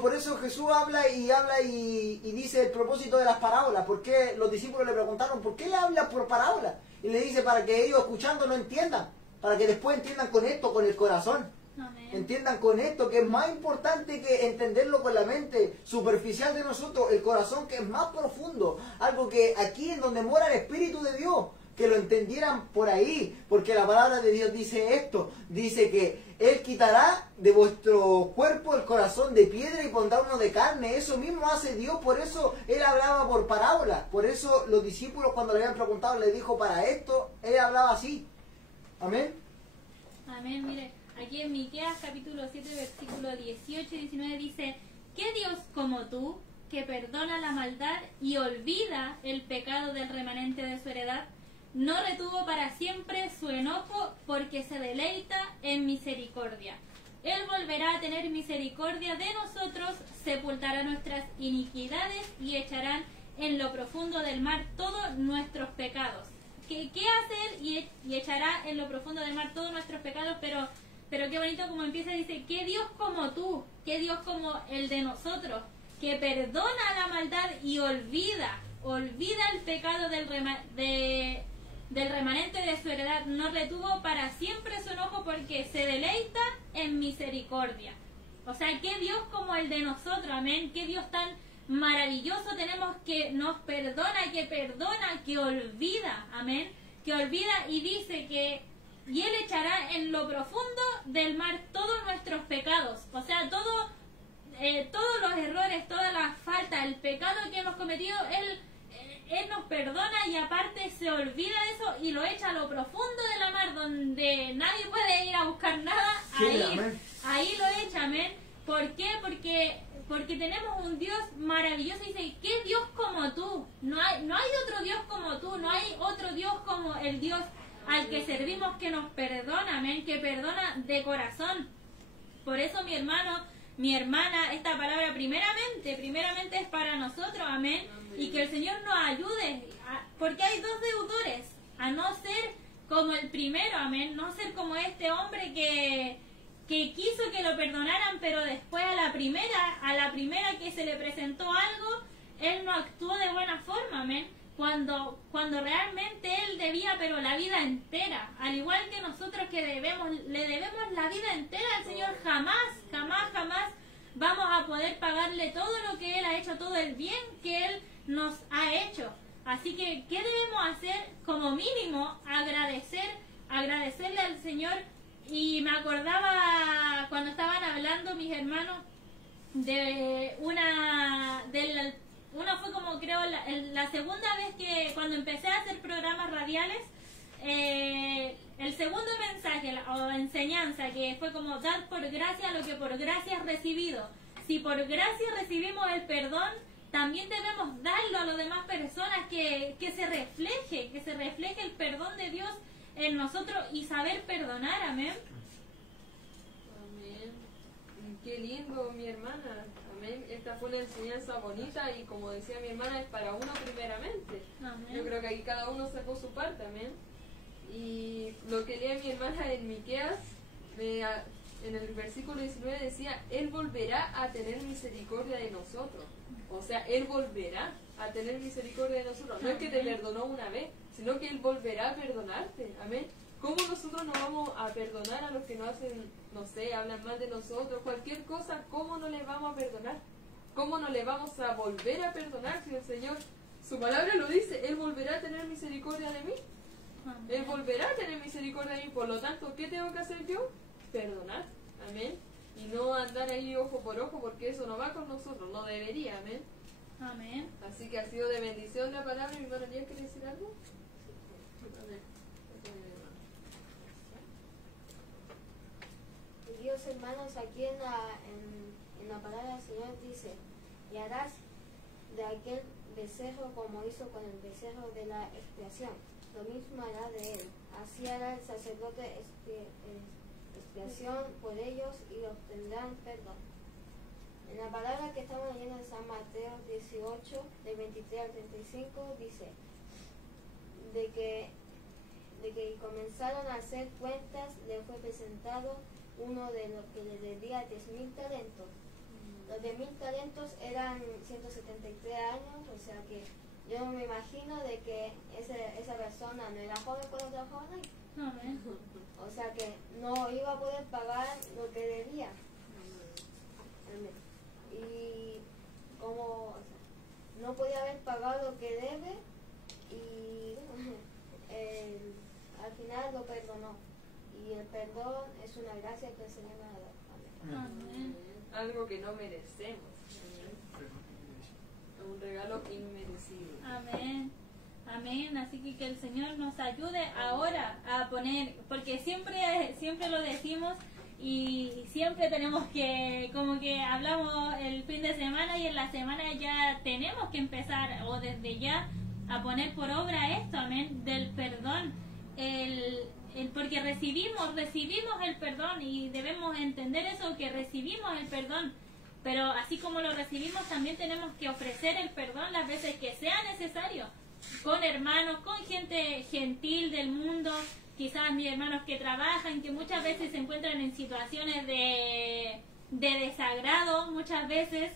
por eso Jesús habla y dice el propósito de las parábolas. Porque los discípulos le preguntaron, ¿por qué le habla por parábolas? Y le dice, para que ellos escuchando no entiendan, para que después entiendan con esto, con el corazón. Amén. Entiendan con esto, que es más importante que entenderlo con la mente superficial de nosotros, el corazón que es más profundo, algo que aquí en donde mora el Espíritu de Dios, que lo entendieran por ahí, porque la palabra de Dios dice esto, dice que Él quitará de vuestro cuerpo el corazón de piedra y pondrá uno de carne. Eso mismo hace Dios, por eso Él hablaba por parábolas, por eso los discípulos cuando le habían preguntado le dijo, para esto Él hablaba así. Amén. Amén. Mire, aquí en Miqueas capítulo 7 versículo 18 y 19 dice, ¿qué Dios como tú, que perdona la maldad y olvida el pecado del remanente de su heredad? No retuvo para siempre su enojo, porque se deleita en misericordia. Él volverá a tener misericordia de nosotros, sepultará nuestras iniquidades y echarán en lo profundo del mar todos nuestros pecados. qué hacer y echará en lo profundo del mar todos nuestros pecados, pero qué bonito como empieza, dice, ¿qué Dios como tú? ¿Qué Dios como el de nosotros? Que perdona la maldad y olvida el pecado del remanente de su heredad, no retuvo para siempre su enojo porque se deleita en misericordia. O sea, qué Dios como el de nosotros, amén, qué Dios tan maravilloso tenemos, que nos perdona, que olvida, amén, que olvida y dice que y Él echará en lo profundo del mar todos nuestros pecados, o sea, todos los errores, todas las faltas, el pecado que hemos cometido, Él nos perdona y aparte se olvida de eso y lo echa a lo profundo de la mar donde nadie puede ir a buscar nada, Sí, ahí lo echa, amén. ¿Por qué? Porque tenemos un Dios maravilloso y dice, ¿qué Dios como tú? No hay otro Dios como tú, no hay otro Dios como el Dios al que servimos que nos perdona, amén, que perdona de corazón. Por eso mi hermano, mi hermana, esta palabra primeramente es para nosotros, amén, y que el Señor nos ayude, porque hay dos deudores, a no ser como el primero, amén, no ser como este hombre que quiso que lo perdonaran, pero después a la primera que se le presentó algo, él no actuó de buena forma, amén, cuando realmente él debía, pero la vida entera, al igual que nosotros que le debemos la vida entera al Señor, jamás vamos a poder pagarle todo lo que Él ha hecho, todo el bien que Él nos ha hecho. Así que, ¿qué debemos hacer? Como mínimo, agradecerle al Señor. Y me acordaba cuando estaban hablando mis hermanos de una fue como creo la segunda vez que cuando empecé a hacer programas radiales, el segundo mensaje o enseñanza que fue como dar por gracia lo que por gracia has recibido. Si por gracia recibimos el perdón, también debemos darlo a las demás personas, que se refleje el perdón de Dios en nosotros y saber perdonar, amén. Amén. Qué lindo, mi hermana. Amén. Esta fue una enseñanza bonita y como decía mi hermana, es para uno primeramente. Amén. Yo creo que aquí cada uno sacó su parte, amén. Y lo que leía mi hermana en Miqueas, en el versículo 19 decía, Él volverá a tener misericordia de nosotros. O sea, Él volverá a tener misericordia de nosotros. No es que te perdonó una vez, sino que Él volverá a perdonarte. Amén. ¿Cómo nosotros no vamos a perdonar a los que nos hacen, no sé, hablan mal de nosotros, cualquier cosa? ¿Cómo no les vamos a perdonar? ¿Cómo no le vamos a volver a perdonar si el Señor, su palabra lo dice, Él volverá a tener misericordia de mí? Él volverá a tener misericordia de mí. Por lo tanto, ¿qué tengo que hacer yo? Perdonar. Amén. Y no andar ahí ojo por ojo, porque eso no va con nosotros, no debería. Amén. Amén. Así que ha sido de bendición la palabra. ¿Mi hermano Elías quiere decir algo? Amén. Dios, hermanos, aquí en la palabra del Señor dice, y harás de aquel becerro como hizo con el becerro de la expiación, lo mismo hará de él. Así hará el sacerdote expiación por ellos y obtendrán perdón. En la palabra que estamos leyendo en San Mateo 18, del 23 al 35, dice de que comenzaron a hacer cuentas, le fue presentado uno de los que le debía 10,000 talentos. Los 10,000 talentos eran 173 años, o sea que yo me imagino de que esa persona no era joven cuando trabajaba ahí. Amén. O sea que no iba a poder pagar lo que debía. Amén. Y como no podía haber pagado lo que debe y al final lo perdonó. Y el perdón es una gracia que el Señor nos da. Amén. Amén. Algo que no merecemos. Un regalo inmerecible. Amén. Amén. Así que el Señor nos ayude ahora a poner, porque siempre lo decimos y siempre tenemos que, como que hablamos el fin de semana y en la semana ya tenemos que empezar o desde ya a poner por obra esto, amén, del perdón. Porque recibimos el perdón y debemos entender eso, que recibimos el perdón, pero así como lo recibimos también tenemos que ofrecer el perdón las veces que sea necesario, con hermanos, con gente gentil del mundo, quizás mis hermanos que trabajan, que muchas veces se encuentran en situaciones de desagrado, muchas veces,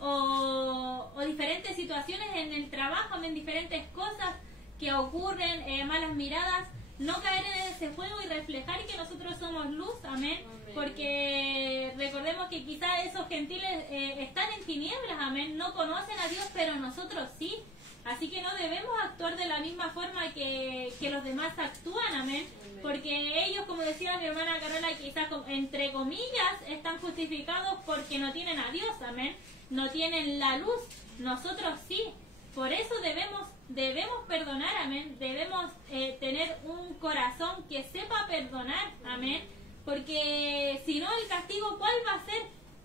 o diferentes situaciones en el trabajo, en diferentes cosas que ocurren, malas miradas, no caer en ese juego y reflejar que nosotros somos luz, amén, porque recordemos que quizás esos gentiles están en tinieblas, amén, no conocen a Dios, pero nosotros sí, así que no debemos actuar de la misma forma que los demás actúan, amén, porque ellos, como decía mi hermana Carola, quizás entre comillas están justificados porque no tienen a Dios, amén, no tienen la luz, nosotros sí, por eso debemos perdonar, amén, debemos tener un corazón que sepa perdonar, amén, porque si no el castigo, ¿cuál va a ser?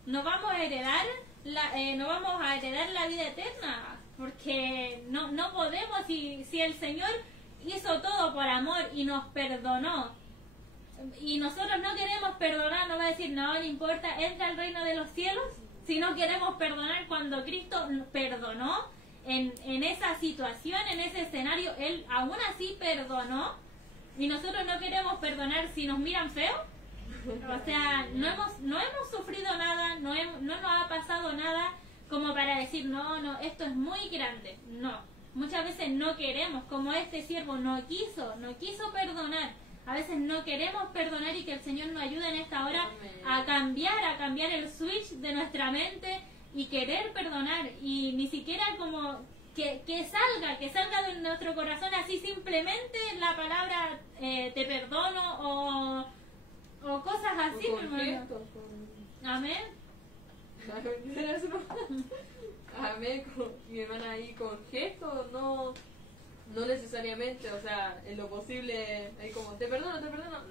No vamos a heredar la vida eterna, porque no podemos, si el Señor hizo todo por amor y nos perdonó, y nosotros no queremos perdonar, no va a decir, no importa, entra al reino de los cielos, si no queremos perdonar cuando Cristo perdonó, en esa situación, en ese escenario, Él aún así perdonó, y nosotros no queremos perdonar si nos miran feo. O sea, no hemos sufrido nada, no nos ha pasado nada como para decir, no, esto es muy grande. No, muchas veces no queremos, como este siervo no quiso perdonar. A veces no queremos perdonar, y que el Señor nos ayude en esta hora a cambiar el switch de nuestra mente y querer perdonar, y ni siquiera como que salga de nuestro corazón así simplemente la palabra te perdono o cosas así, mi hermano. Amén. Amén, mi hermana ahí con gestos, no necesariamente, o sea, en lo posible, ahí como te perdono,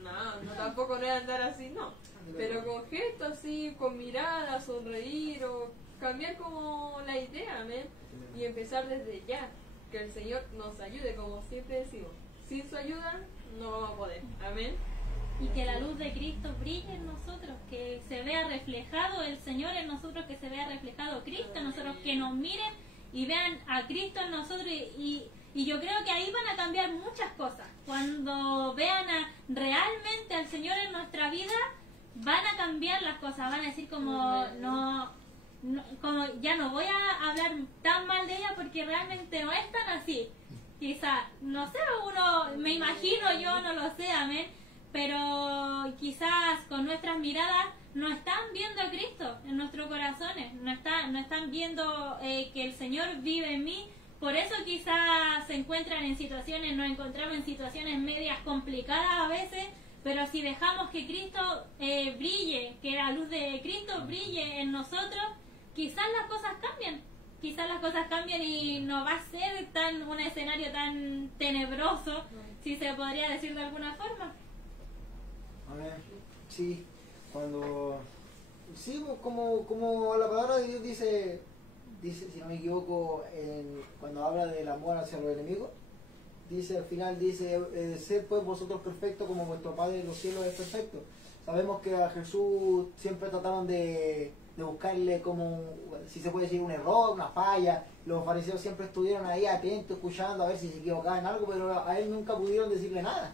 no, tampoco no es andar así, no, pero con gestos así, con mirada, sonreír o cambiar como la idea, amén, y empezar desde ya, que el Señor nos ayude, como siempre decimos, sin su ayuda no vamos a poder, amén. Y que la luz de Cristo brille en nosotros, que se vea reflejado el Señor en nosotros, que se vea reflejado Cristo en nosotros, que nos miren y vean a Cristo en nosotros, y yo creo que ahí van a cambiar muchas cosas. Cuando vean realmente al Señor en nuestra vida, van a cambiar las cosas, van a decir como como ya no voy a hablar tan mal de ella porque realmente no es tan así. Quizás, no sé, me imagino yo, no lo sé, amén, pero quizás con nuestras miradas no están viendo a Cristo en nuestros corazones, no están viendo que el Señor vive en mí. Por eso quizás nos encontramos en situaciones medias complicadas a veces, pero si dejamos que Cristo brille, que la luz de Cristo brille en nosotros, quizás las cosas cambian y no va a ser un escenario tan tenebroso, si se podría decir de alguna forma. Amén. Sí, como la palabra de Dios dice, si no me equivoco, cuando habla del amor hacia los enemigos, dice al final, sed pues vosotros perfectos como vuestro Padre en los cielos es perfecto. Sabemos que a Jesús siempre trataban de buscarle como, si se puede decir, un error, una falla. Los fariseos siempre estuvieron ahí atentos, escuchando a ver si se equivocaba en algo, pero a él nunca pudieron decirle nada.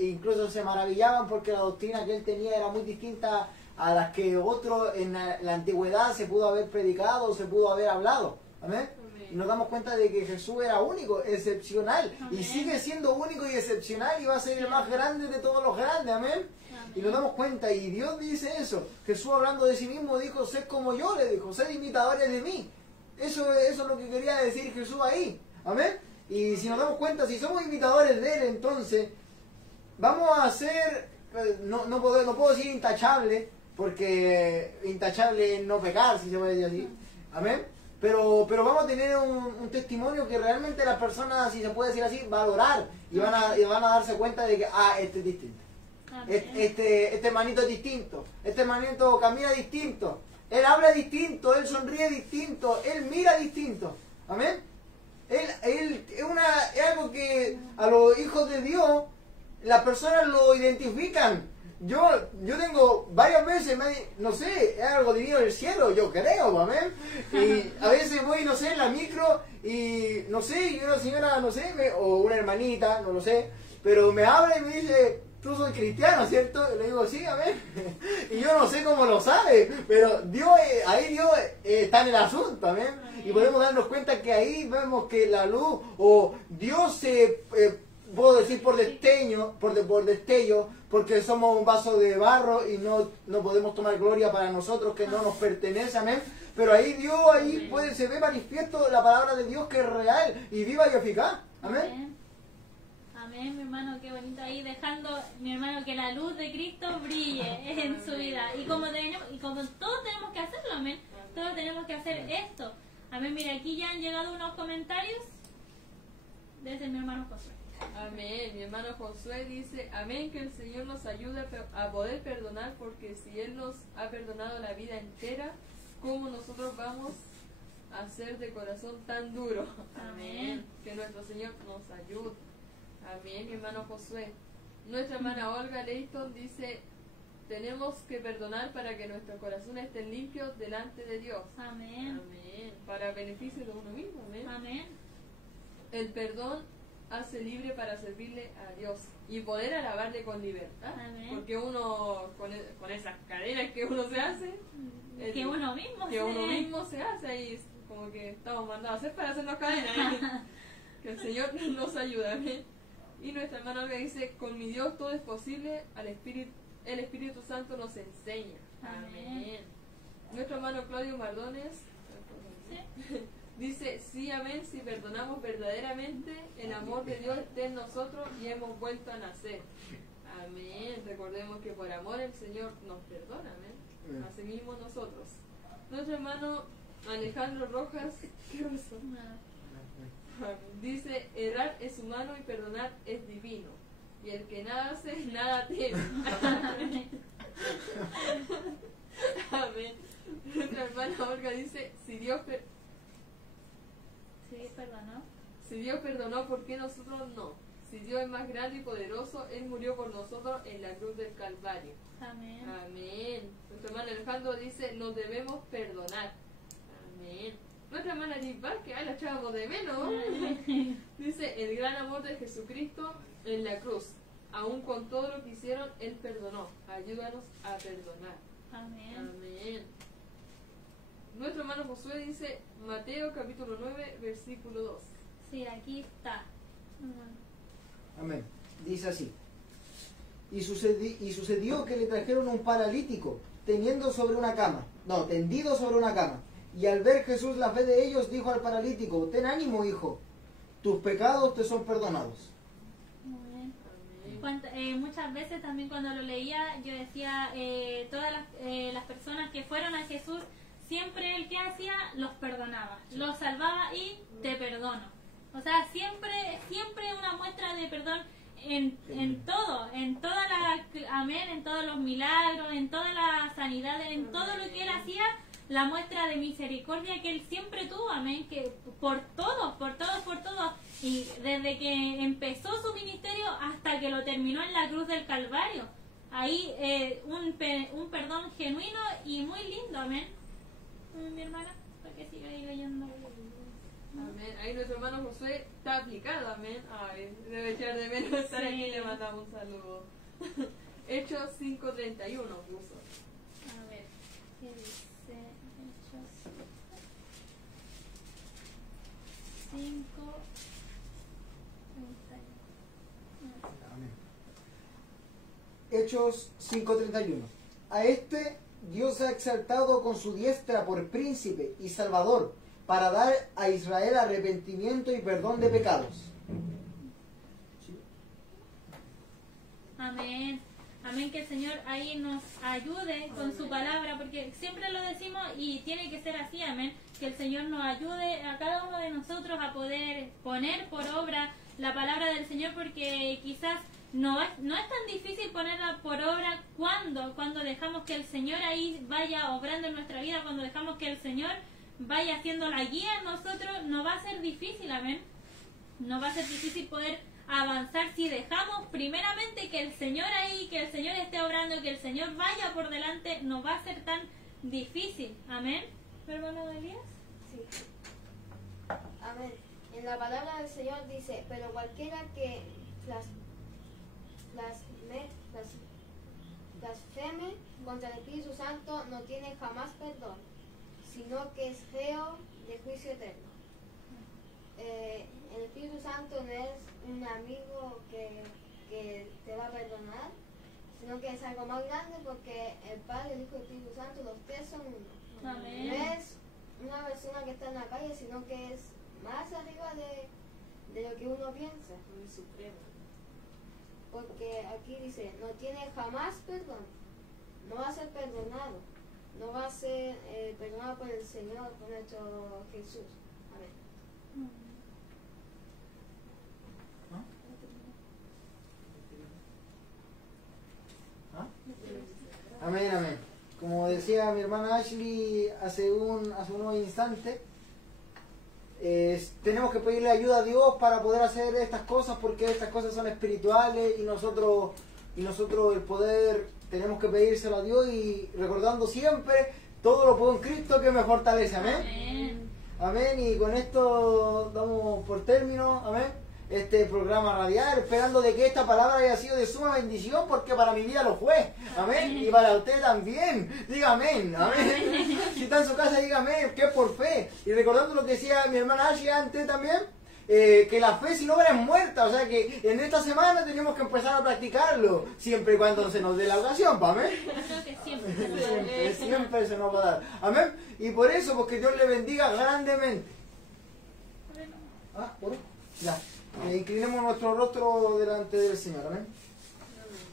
Incluso se maravillaban porque la doctrina que él tenía era muy distinta a las que otros en la antigüedad se pudo haber predicado o se pudo haber hablado. Amén. Y nos damos cuenta de que Jesús era único, excepcional. Amén. Y sigue siendo único y excepcional, y va a ser el más grande de todos los grandes. Amén. Amén. Y nos damos cuenta, y Dios dice eso. Jesús, hablando de sí mismo, dijo, sed como yo, le dijo, sed imitadores de mí. Eso es lo que quería decir Jesús ahí. Amén. Y si nos damos cuenta, si somos imitadores de Él, entonces vamos a ser, no puedo decir intachable, porque intachable es no pecar, si se puede decir así. Amén. Pero vamos a tener un testimonio que realmente las personas, si se puede decir así, valorar, y van a darse cuenta de que, este es distinto. Este hermanito es distinto, este hermanito camina distinto, él habla distinto, él sonríe distinto, él mira distinto. Amén. Es algo que a los hijos de Dios las personas lo identifican. Yo tengo varias veces, no sé, es algo divino del cielo, yo creo, amén. Y a veces voy, no sé, en la micro y no sé, y una señora, no sé, o una hermanita, no lo sé, pero me habla y me dice, tú sos cristiano, ¿cierto? Y le digo, sí, a ver. Y yo no sé cómo lo sabe, pero Dios, ahí Dios está en el asunto, ¿amén? Y podemos darnos cuenta que ahí vemos que la luz, o Dios se, puedo decir por destello, por destello, porque somos un vaso de barro y no podemos tomar gloria para nosotros que no nos pertenece, amén. Pero ahí Dios, ahí se ve manifiesto la palabra de Dios que es real y viva y eficaz, amén. Amén, mi hermano, qué bonito ahí, dejando, mi hermano, que la luz de Cristo brille en su vida. Y como todos tenemos que hacerlo, amén. Todos tenemos que hacer esto. Amén, mira, aquí ya han llegado unos comentarios desde mi hermano Josué. Amén, mi hermano Josué dice, amén, que el Señor nos ayude a poder perdonar, porque si Él nos ha perdonado la vida entera, ¿cómo nosotros vamos a ser de corazón tan duro? Amén, que nuestro Señor nos ayude. Amén, mi hermano Josué. Nuestra hermana Olga Leighton dice, tenemos que perdonar para que nuestros corazones estén limpios delante de Dios. Amén. Amén. Para beneficio de uno mismo. Amén. Amén. El perdón hace libre para servirle a Dios y poder alabarle con libertad. Amén. Porque uno, con esas cadenas que uno se hace, que uno mismo se hace ahí, como que estamos mandados a hacer para hacernos cadenas. Que el Señor nos ayude. Amén. Y nuestra hermana Olga dice, con mi Dios todo es posible, el Espíritu Santo nos enseña. Amén. Nuestro hermano Claudio Mardones dice, sí, amén, si perdonamos verdaderamente, el amor de Dios está en nosotros y hemos vuelto a nacer. Amén. Recordemos que por amor el Señor nos perdona. Amén. Asimismo nosotros. Nuestro hermano Alejandro Rojas, ¿qué pasó? Dice, errar es humano y perdonar es divino. Y el que nada hace, nada teme. Amén. Nuestra hermana Olga dice, si Dios perdonó, ¿por qué nosotros no? Si Dios es más grande y poderoso, Él murió por nosotros en la cruz del Calvario. Amén. Amén. Nuestro hermano Alejandro dice, nos debemos perdonar. Amén. Nuestra hermana Libar, que la echábamos de menos, dice, el gran amor de Jesucristo en la cruz, aún con todo lo que hicieron, Él perdonó. Ayúdanos a perdonar. Amén. Amén. Nuestro hermano Josué dice, Mateo capítulo 9, versículo 2. Sí, aquí está. Amén. Dice así. Y sucedió que le trajeron un paralítico, tendido sobre una cama. Y al ver Jesús la fe de ellos, dijo al paralítico, ten ánimo, hijo, tus pecados te son perdonados. Muchas veces también cuando lo leía, yo decía, todas las personas que fueron a Jesús, siempre el que hacía, los perdonaba, los salvaba y te perdono. O sea, siempre una muestra de perdón en todo, en todas en todos los milagros, en todas las sanidades, en todo lo que Él hacía, la muestra de misericordia que Él siempre tuvo, amén, que por todos, y desde que empezó su ministerio hasta que lo terminó en la cruz del Calvario, ahí un perdón genuino y muy lindo, amén. Mi hermana, ¿por qué sigue ahí leyendo? Amén. Ahí nuestro hermano Josué está aplicado, amén. Ay, debe echar de menos estar aquí, le mandamos un saludo. Hechos 5:31 puso. A ver, ¿qué dice Hechos 5:31? Hechos 5:31. A este Dios ha exaltado con su diestra por príncipe y salvador, para dar a Israel arrepentimiento y perdón de pecados. ¿Sí? Amén. Amén, que el Señor ahí nos ayude con su palabra, porque siempre lo decimos y tiene que ser así, amén. Que el Señor nos ayude a cada uno de nosotros a poder poner por obra la palabra del Señor, porque quizás no es tan difícil ponerla por obra cuando dejamos que el Señor ahí vaya obrando en nuestra vida, cuando dejamos que el Señor vaya haciendo la guía en nosotros, no va a ser difícil, amén. No va a ser difícil poder avanzar si dejamos primeramente que el Señor ahí, que el Señor esté obrando, que el Señor vaya por delante, no va a ser tan difícil, amén. ¿Hermano Elías? Sí. Amén. la palabra del Señor dice, pero cualquiera que blasfeme contra el Espíritu Santo no tiene jamás perdón, sino que es reo de juicio eterno. El Espíritu Santo no es un amigo que te va a perdonar, sino que es algo más grande, porque el Padre, el Hijo y el Espíritu Santo, los tres son uno. Amén. No es una persona que está en la calle, sino que es más arriba de lo que uno piensa. Un supremo. Porque aquí dice, no tiene jamás perdón, no va a ser perdonado, no va a ser perdonado por el Señor, por nuestro Jesús. Amén. Amén, amén. Como decía mi hermana Ashley hace unos instantes, tenemos que pedirle ayuda a Dios para poder hacer estas cosas, porque estas cosas son espirituales y nosotros el poder tenemos que pedírselo a Dios, y recordando siempre todo lo puedo en Cristo que me fortalece. Amén. Amén. Amén. Y con esto damos por término, amén, este programa radial, esperando de que esta palabra haya sido de suma bendición, porque para mi vida lo fue. Amén. Y para usted también. Diga amén. Amén. Si está en su casa, diga amén, que es por fe. Y recordando lo que decía mi hermana Ashley antes también, que la fe sin obra es muerta. O sea que en esta semana tenemos que empezar a practicarlo, siempre y cuando se nos dé la ocasión. Amén. Creo que Siempre se nos va a dar. Amén. Y por eso, porque Dios le bendiga grandemente. ¿Por ya. Inclinemos nuestro rostro delante del Señor. Amén.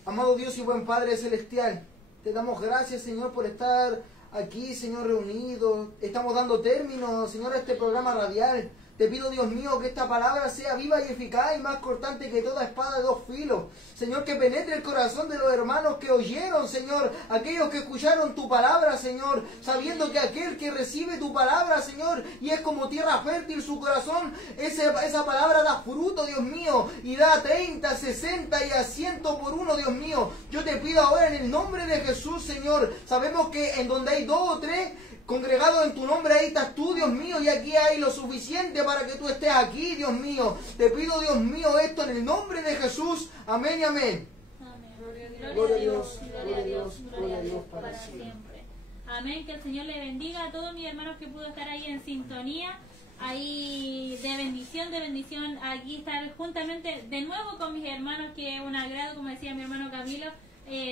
Amado Dios y buen Padre Celestial, te damos gracias, Señor, por estar aquí, Señor, reunidos. Estamos dando término, Señor, a este programa radial. Te pido, Dios mío, que esta palabra sea viva y eficaz y más cortante que toda espada de dos filos. Señor, que penetre el corazón de los hermanos que oyeron, Señor, aquellos que escucharon tu palabra, Señor, sabiendo que aquel que recibe tu palabra, Señor, y es como tierra fértil su corazón, esa palabra da fruto, Dios mío, y da 30, 60 y a 100 por uno, Dios mío. Yo te pido ahora en el nombre de Jesús, Señor, sabemos que en donde hay 2 o 3 congregado en tu nombre, ahí estás tú, Dios mío, y aquí hay lo suficiente para que tú estés aquí, Dios mío. Te pido, Dios mío, esto en el nombre de Jesús. Amén y amén. Amén. Gloria a Dios, gloria a Dios, gloria a Dios para siempre. Amén. Que el Señor le bendiga a todos mis hermanos que pudo estar ahí en sintonía, ahí de bendición, aquí estar juntamente de nuevo con mis hermanos, que es un agrado, como decía mi hermano Camilo.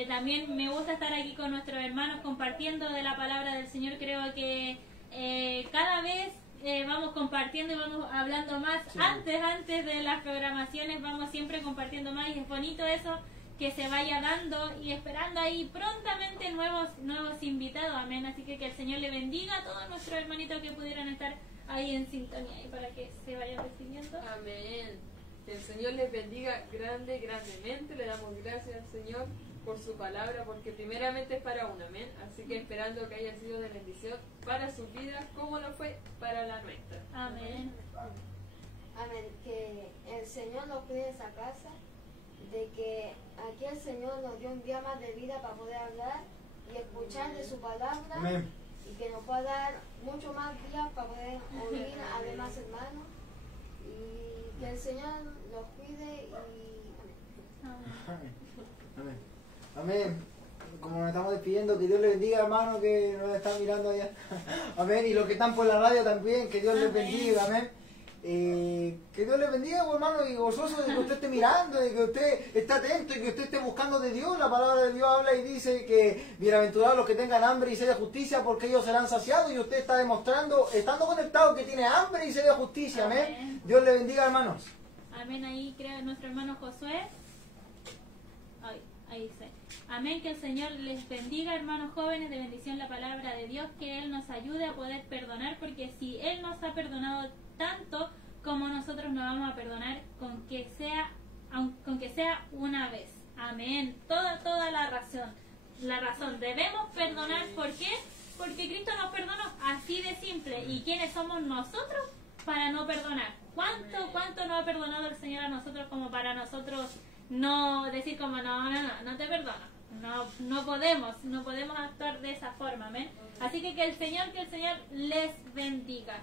También me gusta estar aquí con nuestros hermanos compartiendo de la palabra del Señor. Creo que cada vez vamos compartiendo y vamos hablando más. Sí. Antes de las programaciones vamos siempre compartiendo más, y es bonito eso, que se vaya dando, y esperando ahí prontamente nuevos invitados. Amén. Así que el Señor le bendiga a todos nuestros hermanitos que pudieran estar ahí en sintonía, y para que se vayan recibiendo. Amén. Que el Señor les bendiga grandemente. Le damos gracias al Señor por su palabra, porque primeramente es para uno, amén. Así que esperando que haya sido de bendición para sus vidas, como lo fue para la nuestra. Amén. Amén. Que el Señor nos cuide en esa casa, de que aquí el Señor nos dio un día más de vida para poder hablar y escuchar de su palabra. Amén. Y que nos pueda dar mucho más días para poder oír a los demás hermanos, y que el Señor los cuide y Amén. Amén. Amén. Como nos estamos despidiendo, que Dios les bendiga, hermano, que nos están mirando allá. Amén. Y los que están por la radio también, que Dios les bendiga. Amén. Que Dios les bendiga, hermano, y gozoso de que usted esté mirando, de que usted esté atento y que usted esté buscando de Dios. La palabra de Dios habla y dice que bienaventurados los que tengan hambre y sed de justicia, porque ellos serán saciados, y usted está demostrando, estando conectado, que tiene hambre y sed de justicia. Amén. Dios les bendiga, hermanos. Amén. Ahí creo nuestro hermano Josué. Ahí dice. Amén. Que el Señor les bendiga, hermanos jóvenes, de bendición la palabra de Dios, que Él nos ayude a poder perdonar, porque si Él nos ha perdonado tanto, como nosotros nos vamos a perdonar, con que sea una vez. Amén. Toda la razón. Debemos perdonar. ¿Por qué? Porque Cristo nos perdonó, así de simple. ¿Y quiénes somos nosotros para no perdonar? ¿Cuánto nos ha perdonado el Señor a nosotros como para nosotros no decir como no te perdono? No podemos actuar de esa forma. Amén. Así que el Señor les bendiga.